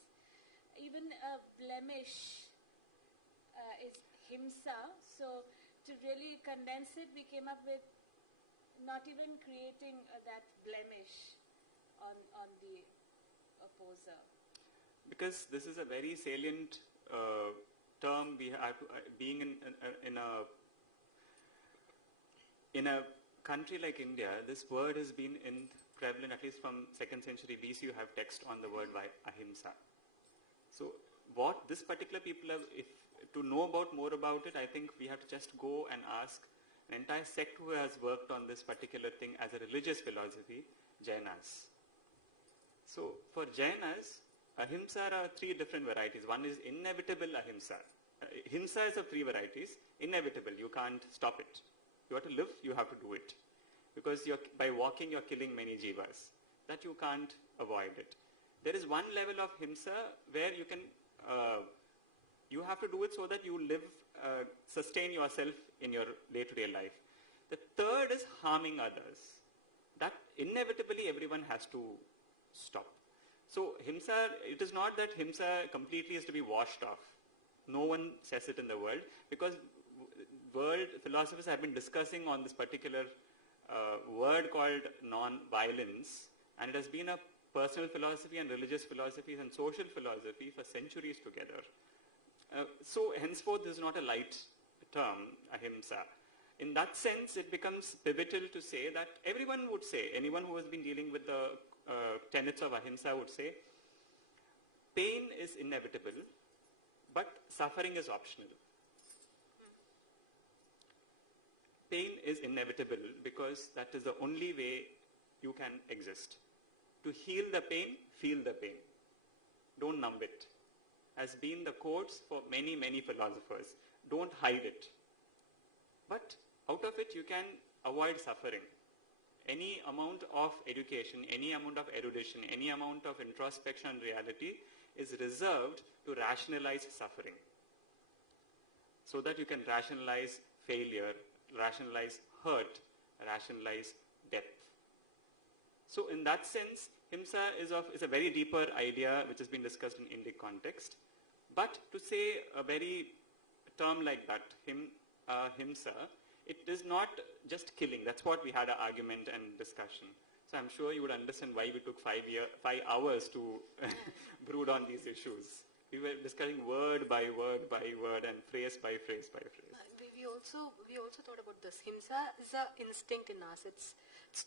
Even a blemish is Himsa. So to really condense it, we came up with not even creating that blemish on the opposer. Because this is a very salient term. We have to, being in a country like India, this word has been prevalent at least from 2nd century BC. You have text on the word Ahimsa. So what this particular people have, to know more about it, I think we have to just go and ask an entire sect who has worked on this particular thing as a religious philosophy, Jainas. So for Jainas, Ahimsa are 3 different varieties. One is inevitable Ahimsa. Himsa is of 3 varieties. Inevitable, you can't stop it. You have to live, you have to do it. Because by walking, you're killing many jivas. That you can't avoid it. There is one level of Himsa where you can, you have to do it so that you live, sustain yourself in your day-to-day life. The third is harming others. That inevitably everyone has to stop. So Himsa, it is not that Himsa completely is to be washed off. No one says it in the world, because world philosophers have been discussing on this particular word called non-violence, and it has been a personal philosophy and religious philosophies and social philosophy for centuries together. So henceforth this is not a light term, Ahimsa. In that sense, it becomes pivotal to say that everyone would say, anyone who has been dealing with the tenets of Ahimsa would say, pain is inevitable, but suffering is optional. Pain is inevitable because that is the only way you can exist. To heal the pain, feel the pain. Don't numb it. has been the codes for many, many philosophers. Don't hide it. But out of it, you can avoid suffering. Any amount of education, any amount of erudition, any amount of introspection and reality is reserved to rationalize suffering. So that you can rationalize failure, rationalize hurt, rationalize death. So in that sense, Ahimsa is a very deeper idea which has been discussed in Indic context. But to say a very term like that, Ahimsa, it is not just killing. That's what we had an argument and discussion. So I'm sure you would understand why we took 5 hours to brood on these issues. We were discussing word by word by word and phrase by phrase by phrase. We also thought about this. Himsa is an instinct in us. It's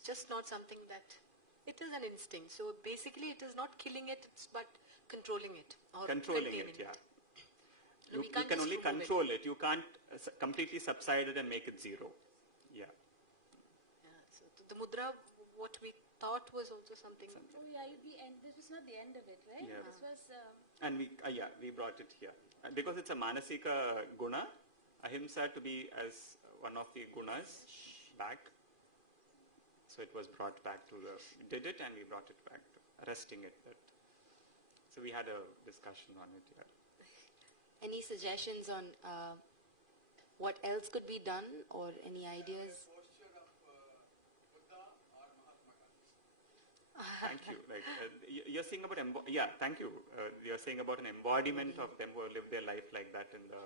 just not something that, it is an instinct. So basically it is not killing it, but controlling it. Or controlling it, yeah. You can only control it. You can't completely subside it and make it zero. Yeah. So the mudra, what we thought was also something. Oh yeah, this was not the end of it, right? Yeah. This was... And we brought it here. Because it's a manasika guna, ahimsa to be as one of the gunas back. So it was brought back to we did it and we brought it back to arresting it. So we had a discussion on it, yeah. Any suggestions on what else could be done or any ideas? Thank you. Like, you're saying about thank you. You're saying about an embodiment of them who have lived their life like that in the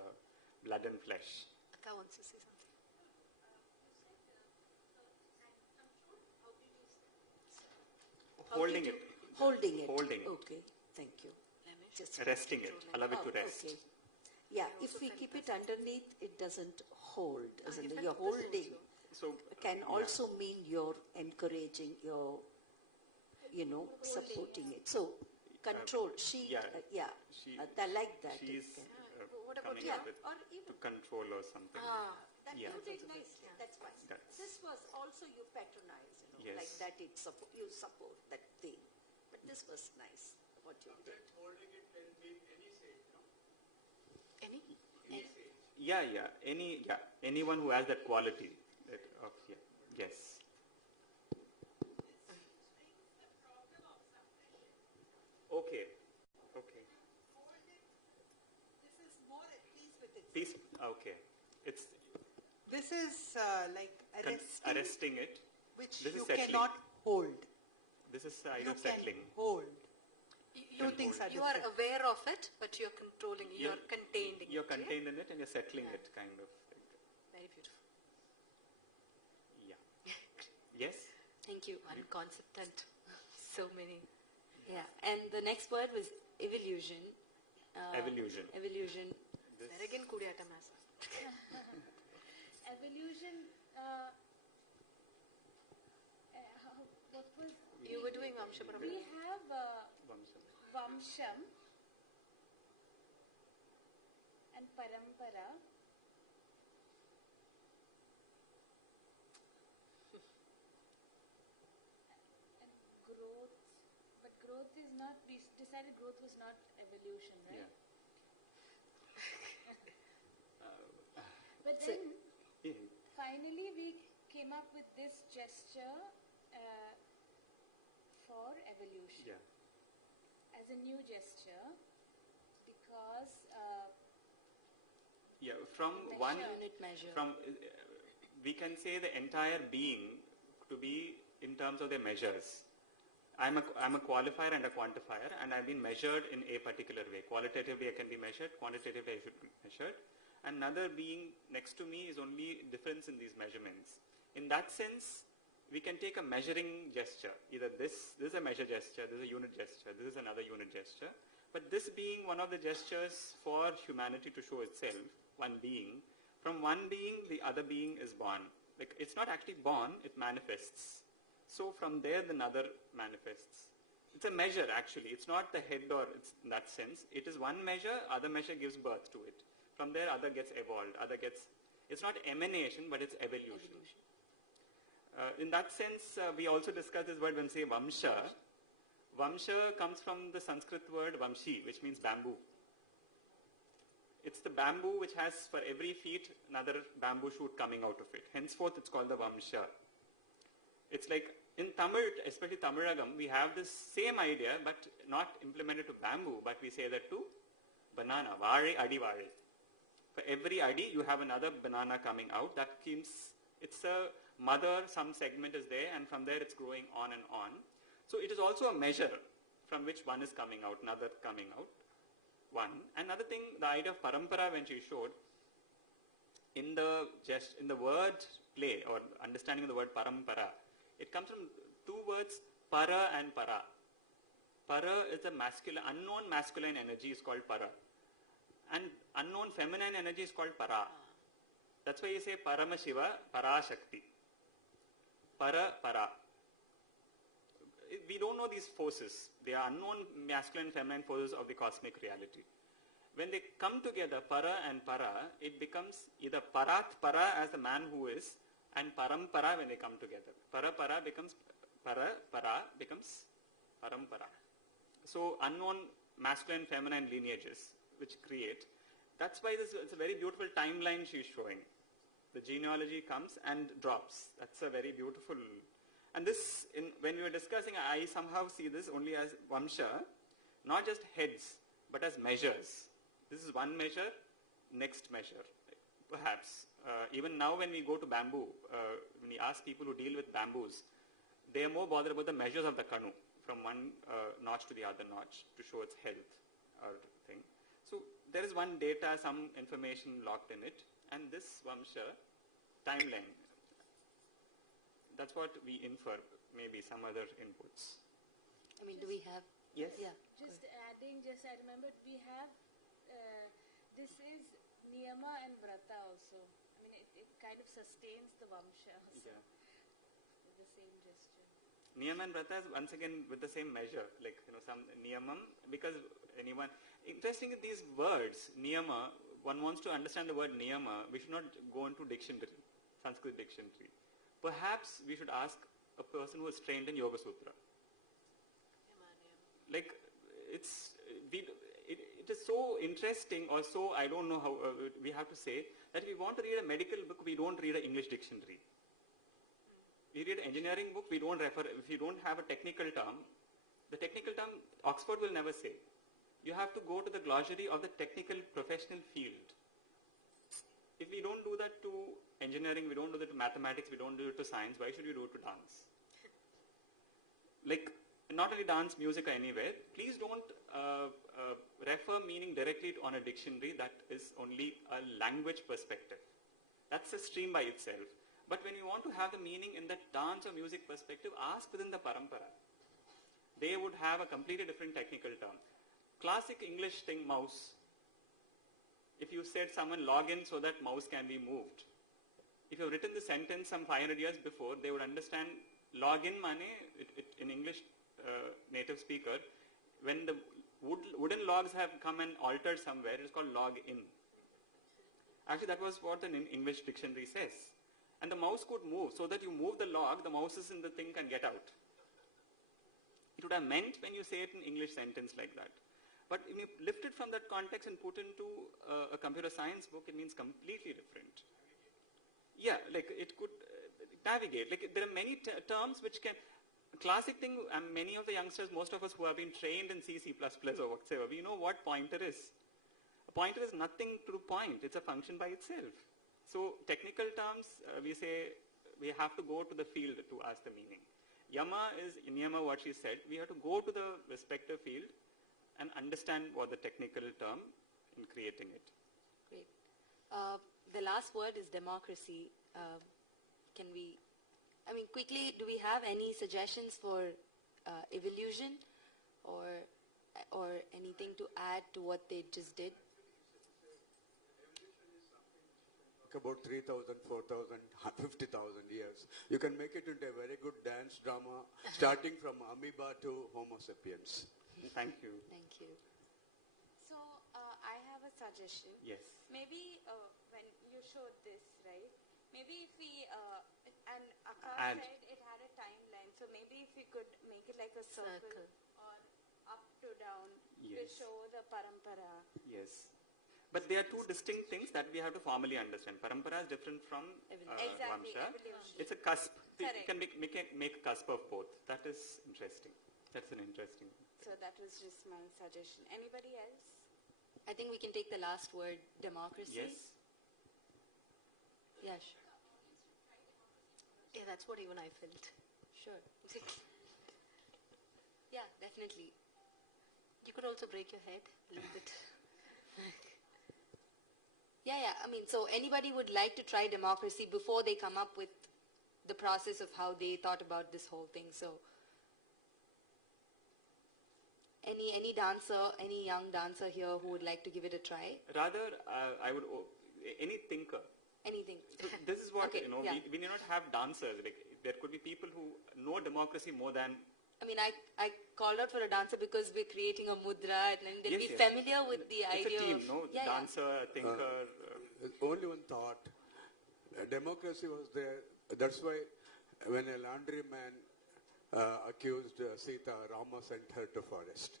blood and flesh. Akka wants to say something. Holding it. Holding it. Holding it. Okay, thank you. Just Resting it. Allow it to rest. Okay. Yeah, if we keep it underneath, it doesn't hold, isn't it? You're holding. So Can also mean you're encouraging, you're, supporting it. So, control. I like that. She's What about coming up with or even to control or something. that Yeah. you did nicely. That's fine. This was also you patronize, Yes. like that you support that thing. But this was nice, what you did. Holding it can mean any sage, no? Any? Anyone who has that quality yes. Okay. This is more at peace with it. Peace. Okay. It's This is like arresting it. which This is you settling. cannot hold. This is side You of settling. can hold. Two things are You are different. aware of it, but you're controlling it. You're contained in it. You're contained in it and you're settling it, kind of. Very beautiful. Yeah. Yes. Thank you. One concept and so many. Yeah, and the next word was evolution. Evolution. Evolution. Again, Kudiyata Masa. Evolution, what was... You were doing Vamsha We Paramara. have Vamsham and Parampara. And growth, but growth is not, we decided growth was not evolution, right? But then finally we came up with this gesture for evolution as a new gesture because from one Unit measure. we can say the entire being to be in terms of their measures. I'm a qualifier and a quantifier, and I've been measured in a particular way. Qualitatively I can be measured, quantitatively I should be measured. Another being next to me is only difference in these measurements. In that sense, we can take a measuring gesture. Either this is a measure gesture, this is a unit gesture, this is another unit gesture. But this being one of the gestures for humanity to show itself, one being, from one being, the other being is born. Like, it's not actually born, it manifests. So from there, the another manifests. It's a measure, actually. It's not the head or it's in that sense. It is one measure, other measure gives birth to it. From there, other gets evolved, it's not emanation, but it's evolution. In that sense, we also discussed this word when we say Vamsha. Vamsha comes from the Sanskrit word Vamshi, which means bamboo. It's the bamboo which has for every feet another bamboo shoot coming out of it. Henceforth, it's called the Vamsha. It's like in Tamil, especially Tamilagam, we have this same idea, but not implemented to bamboo, but we say that to banana, vare, adi vare. For every adi, you have another banana coming out. That keeps, it's a mother, some segment is there, and from there it's growing on and on. So it is also a measure from which one is coming out, another coming out. One. Another thing, the idea of parampara when she showed, in the word play or understanding of the word parampara, it comes from two words, para and para. Para is the masculine, unknown masculine energy is called para. And unknown feminine energy is called para. That's why you say Parama Shiva, Parashakti. Para, para. We don't know these forces. They are unknown masculine and feminine forces of the cosmic reality. When they come together, para and para, it becomes either parat para as the man who is, and parampara when they come together. Para becomes parampara. So unknown masculine and feminine lineages which create. That's why it's a very beautiful timeline she's showing. The genealogy comes and drops. That's a very beautiful. And this, when we were discussing, I somehow see this only as Vamsha, not just heads, but as measures. This is one measure, next measure, perhaps. Even now when we go to bamboo, when we ask people who deal with bamboos, they are more bothered about the measures of the kanu, from one notch to the other notch, to show its health or thing. So there is one data, some information locked in it, and this Vamsha timeline, that's what we infer, maybe some other inputs. I mean, do we have? Yes? Yeah. Just adding, I remembered we have, this is Niyama and Vrata also. I mean, it kind of sustains the Vamsha also, Yeah. with the same gesture. Niyama and Vrata is once again with the same measure, like, some Niyamam, because anyone, interesting these words, Niyama, one wants to understand the word Niyama, we should not go into dictionary, Sanskrit dictionary. Perhaps we should ask a person who is trained in Yoga Sutra. Like, it is so interesting, or so, I don't know how we have to say, that if we want to read a medical book, we don't read an English dictionary. We read an engineering book, we don't refer, if you don't have a technical term, the technical term, Oxford will never say. You have to go to the glossary of the technical professional field. If we don't do that to engineering, we don't do that to mathematics, we don't do it to science, why should we do it to dance? Like, not only dance, music, or anywhere, please don't refer meaning directly on a dictionary that is only a language perspective. That's a stream by itself. But when you want to have the meaning in that dance or music perspective, ask within the parampara. They would have a completely different technical term. Classic English thing, mouse. If you said someone log in so that mouse can be moved, if you have written the sentence some 500 years before, they would understand log in mane, in English native speaker, when the wooden logs have come and altered somewhere, it is called log in. Actually, that was what an English dictionary says. And the mouse could move, so that you move the log, the mouses in the thing can get out. It would have meant when you say it in English sentence like that. But when you lift it from that context and put into a computer science book, it means completely different. Yeah, like it could navigate. Like there are many terms which can, classic thing, many of the youngsters, most of us who have been trained in C, C++ or whatever, we know what pointer is. A pointer is nothing to point, it's a function by itself. So technical terms, we say we have to go to the field to ask the meaning. Yama is, in Yama what she said, we have to go to the respective field and understand what the technical term in creating it. Great. The last word is democracy. Can we, I mean, quickly, do we have any suggestions for evolution or anything to add to what they just did? About 3,000, 4,000, 50,000 years. You can make it into a very good dance drama, starting from amoeba to Homo sapiens. Thank you. Thank you. So I have a suggestion. Yes. Maybe when you showed this, right? Maybe if we and Akash Add. said it had a timeline, so maybe if we could make it like a circle or up to down to Yes. show the parampara. Yes. But they are two distinct things that we have to formally understand. Parampara is different from Exactly, Vamsha. evolution. It's a cusp. You Correct. can make a cusp of both. That is interesting. That's an interesting. So that was just my suggestion. Anybody else? I think we can take the last word, democracy. Yes. Yeah, sure. Yeah, that's what even I felt. Sure. Yeah, definitely. You could also break your head a little bit. Yeah. I mean, so anybody would like to try democracy before they come up with the process of how they thought about this whole thing. So, any dancer, any young dancer here who would like to give it a try? Rather, I would any thinker. Anything. So this is what Okay, yeah. we need not have dancers. Like there could be people who know democracy more than. I mean, I called out for a dancer because we're creating a mudra and then they'll Yes, be yes. familiar with the It's idea a team, of no? Yeah. Dancer, thinker. Only one thought. Democracy was there. That's why when a laundryman accused Sita, Rama sent her to forest.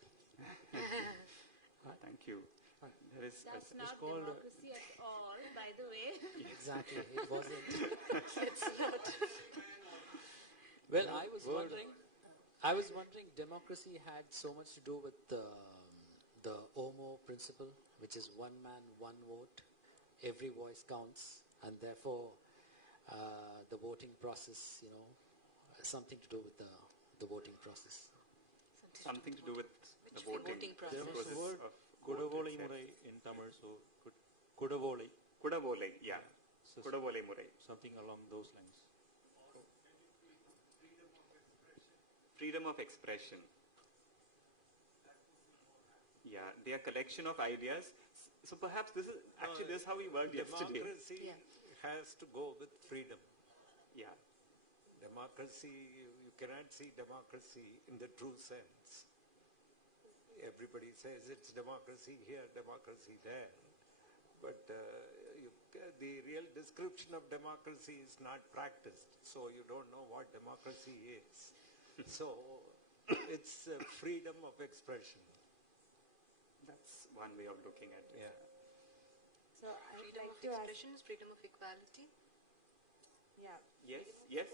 Thank you. There is That's a- not called, democracy at all, by the way. Exactly, it wasn't. It's not. Well, I was wondering, democracy had so much to do with the OMO principle, which is one man, one vote, every voice counts, and therefore the voting process, something to do with the voting process. something to do with the voting process. There was a word, of Kudavole vote itself. Murai in Tamil, so Kudavole, Kudavole, yeah. So Kudavole Murai. something along those lines. Freedom of expression. Yeah, they are collection of ideas. So perhaps this is how we worked yesterday. Democracy has to go with freedom. Yeah. Democracy, you cannot see democracy in the true sense. Everybody says it's democracy here, democracy there. But the real description of democracy is not practiced, so you don't know what democracy is. So it's freedom of expression. That's one way of looking at it. Yeah. So I would Freedom like of to ask. expression is freedom of equality. Yeah. Yes, yes.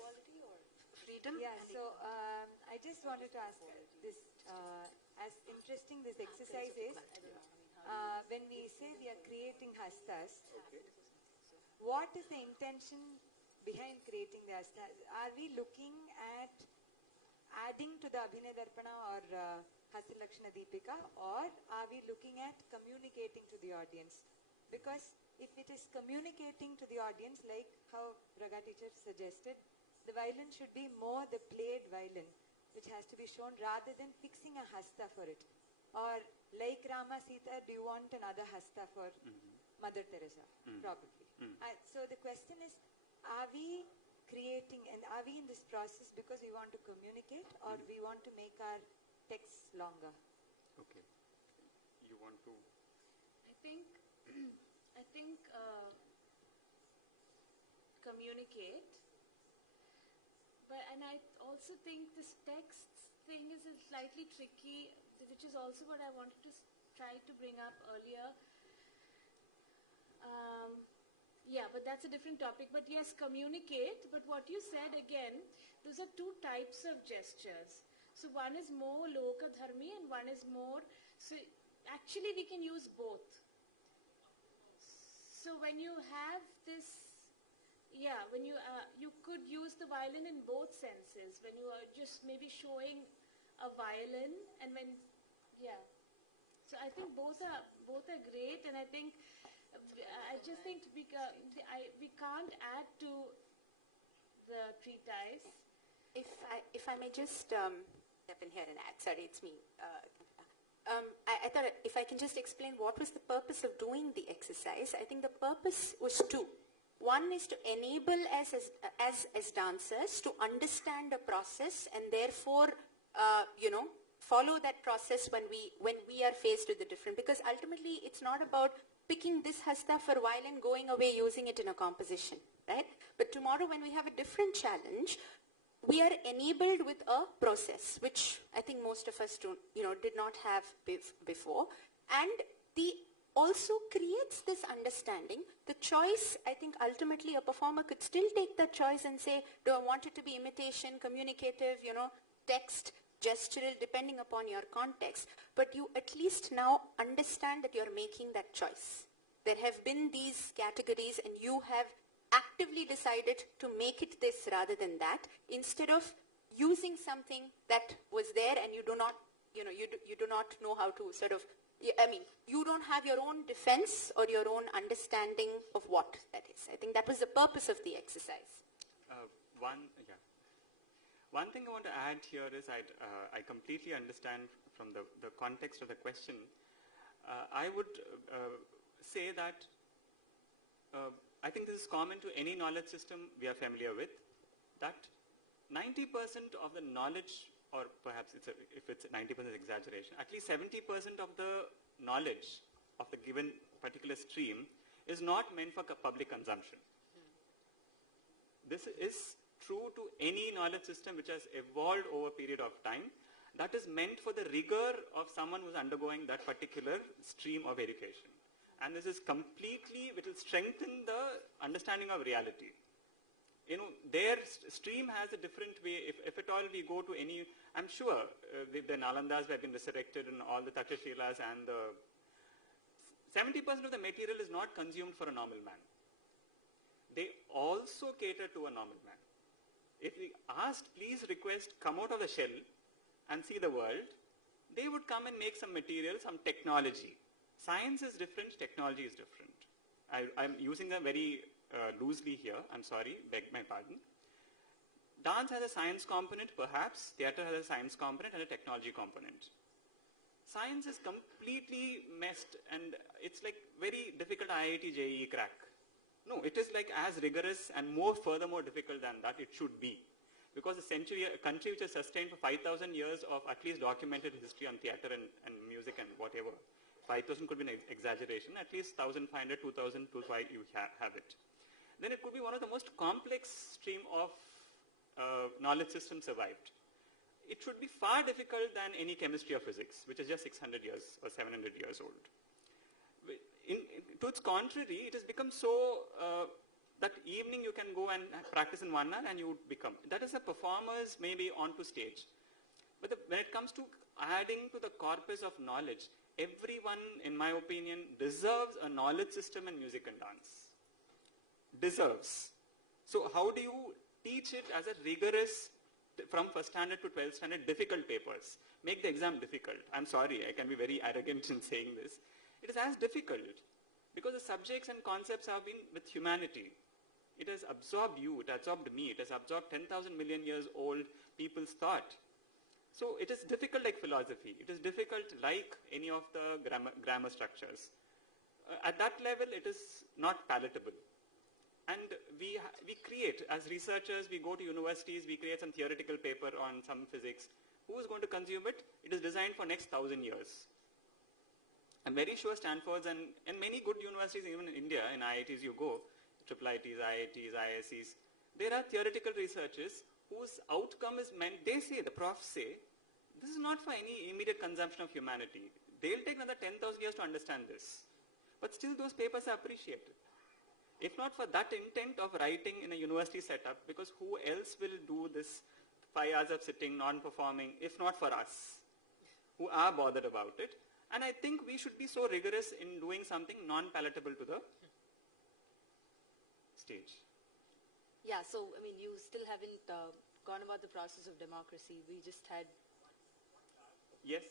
Freedom. Yeah, and so I just wanted to ask this, as interesting this exercise is, when we say we are creating hastas, what is the intention behind creating the hastas? Are we looking at adding to the Abhinay Darpana or Hasilakshana Deepika, or are we looking at communicating to the audience? Because if it is communicating to the audience, like how Raga teacher suggested, the violin should be more the played violin, which has to be shown rather than fixing a hasta for it. Or like Rama Sita, do you want another hasta for Mother Teresa? Probably. So the question is, are we creating and are we in this process because we want to communicate or we want to make our texts longer? Okay. You want to... I think communicate, and I also think this text thing is slightly tricky, which is also what I wanted to try to bring up earlier. Yeah, but that's a different topic. But yes, communicate. But what you said again, those are two types of gestures. So one is more loka dharmi and one is more. So actually, we can use both. So when you have this, when you could use the violin in both senses. When you are just maybe showing a violin, and when, So I think both are great, and I think. I just think we can't add to the treatise. If I may just step in here and add, sorry, it's me. I thought if I can just explain what was the purpose of doing the exercise. I think the purpose was two. One is to enable us as dancers to understand a process and therefore, follow that process when we are faced with the different. Because ultimately, it's not about picking this hasta for violin, going away, using it in a composition, right? But tomorrow when we have a different challenge, we are enabled with a process, which I think most of us did not have before. And the also creates this understanding. The choice, I think ultimately a performer could still take that choice and say, do I want it to be imitation, communicative, text, gestural, depending upon your context. But you at least now understand that you're making that choice. There have been these categories and you have actively decided to make it this rather than that, instead of using something that was there and you do not, you do not know how to sort of, you don't have your own defense or your own understanding of what that is. I think that was the purpose of the exercise. One thing I want to add here is I completely understand from the context of the question. I would say that I think this is common to any knowledge system we are familiar with, that 90% of the knowledge, or perhaps if it's 90% exaggeration, at least 70% of the knowledge of the given particular stream is not meant for public consumption. This is true to any knowledge system which has evolved over a period of time, that is meant for the rigor of someone who's undergoing that particular stream of education. And this is completely, it will strengthen the understanding of reality. Their stream has a different way. If at all we go to any, I'm sure the Nalandas have been resurrected and all the Takshashilas, and 70% of the material is not consumed for a normal man. They also cater to a normal man. If we asked, please request, come out of the shell and see the world, they would come and make some material, some technology. Science is different, technology is different. I'm using them very loosely here, I'm sorry, beg my pardon. Dance has a science component, perhaps. Theatre has a science component and a technology component. Science is completely messed, and it's like very difficult IIT JEE crack. No, it is like as rigorous and furthermore difficult than that it should be. Because a country which has sustained for 5,000 years of at least documented history on theatre and music and whatever, 5,000 could be an exaggeration, at least 1,500, 2,000 to why you have it. Then it could be one of the most complex stream of knowledge systems survived. It should be far difficult than any chemistry or physics, which is just 600 years or 700 years old. To its contrary, it has become so that evening you can go and practice in 1 hour and you would become. That is the performers maybe onto stage. But when it comes to adding to the corpus of knowledge, everyone, in my opinion, deserves a knowledge system in music and dance. Deserves. So how do you teach it as a rigorous, from first standard to 12th standard, difficult papers? Make the exam difficult. I'm sorry, I can be very arrogant in saying this. It is as difficult because the subjects and concepts have been with humanity. It has absorbed you, it has absorbed me, it has absorbed 10,000 million years old people's thought. So it is difficult like philosophy. It is difficult like any of the grammar structures. At that level, it is not palatable. And we create, as researchers, we go to universities, we create some theoretical paper on some physics. Who is going to consume it? It is designed for next 1,000 years. I'm very sure Stanford's and many good universities, even in India, in IITs you go, IIITs, IITs, ISCs, there are theoretical researchers whose outcome is meant, they say, the profs say, this is not for any immediate consumption of humanity. They'll take another 10,000 years to understand this. But still those papers are appreciated. If not for that intent of writing in a university setup, because who else will do this 5 hours of sitting, non-performing, if not for us, who are bothered about it. And I think we should be so rigorous in doing something non-palatable to the stage. Yeah, so, I mean, you still haven't gone about the process of democracy. We just had... Yes?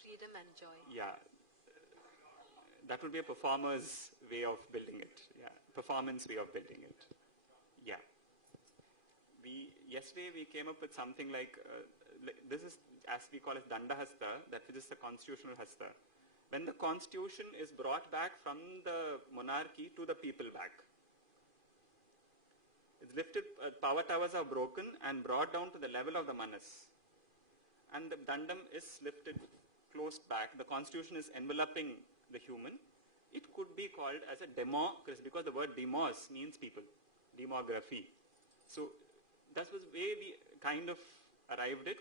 Freedom and joy. Yeah. That would be a performer's way of building it. Yeah. Performance way of building it. Yeah. Yesterday we came up with something like, this is, as we call it, Danda Hasta, that is the constitutional Hasta. When the constitution is brought back from the monarchy to the people back. It's lifted, power towers are broken and brought down to the level of the manas. And the Dandam is lifted, closed back. The constitution is enveloping the human. it could be called as a democracy, because the word demos means people, demography. So that was where we kind of arrived at,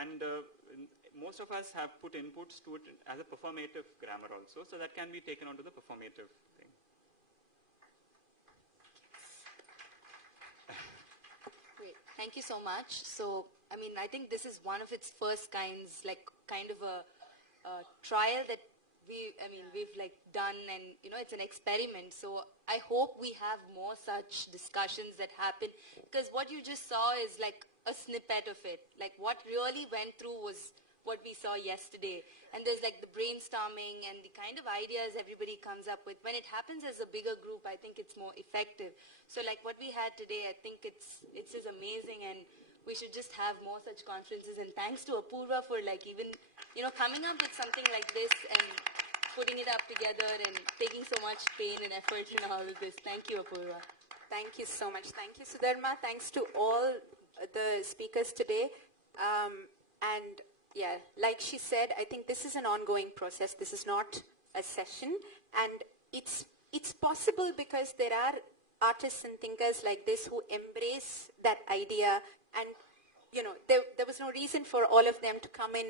and most of us have put inputs to it as a performative grammar also, so that can be taken onto the performative thing. Great. Thank you so much. So, I mean, I think this is one of its first kinds, like kind of a trial that we've like done, and it's an experiment. So I hope we have more such discussions that happen, because what you just saw is like a snippet of it. Like what really went through was what we saw yesterday. And there's like the brainstorming and the kind of ideas everybody comes up with. When it happens as a bigger group, I think it's more effective. So like what we had today, I think it's just amazing, and we should just have more such conferences. And thanks to Apoorva for like even, coming up with something like this and putting it up together and taking so much pain and effort in all of this. Thank you, Apoorva. Thank you so much. Thank you, Sudharma. Thanks to all the speakers today. And yeah, like she said, I think this is an ongoing process. This is not a session. And it's possible because there are artists and thinkers like this who embrace that idea. And, there was no reason for all of them to come in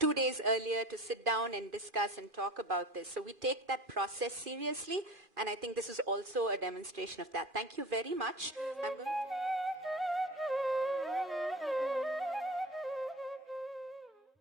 2 days earlier to sit down and discuss and talk about this. So we take that process seriously. And I think this is also a demonstration of that. Thank you very much. I'm going to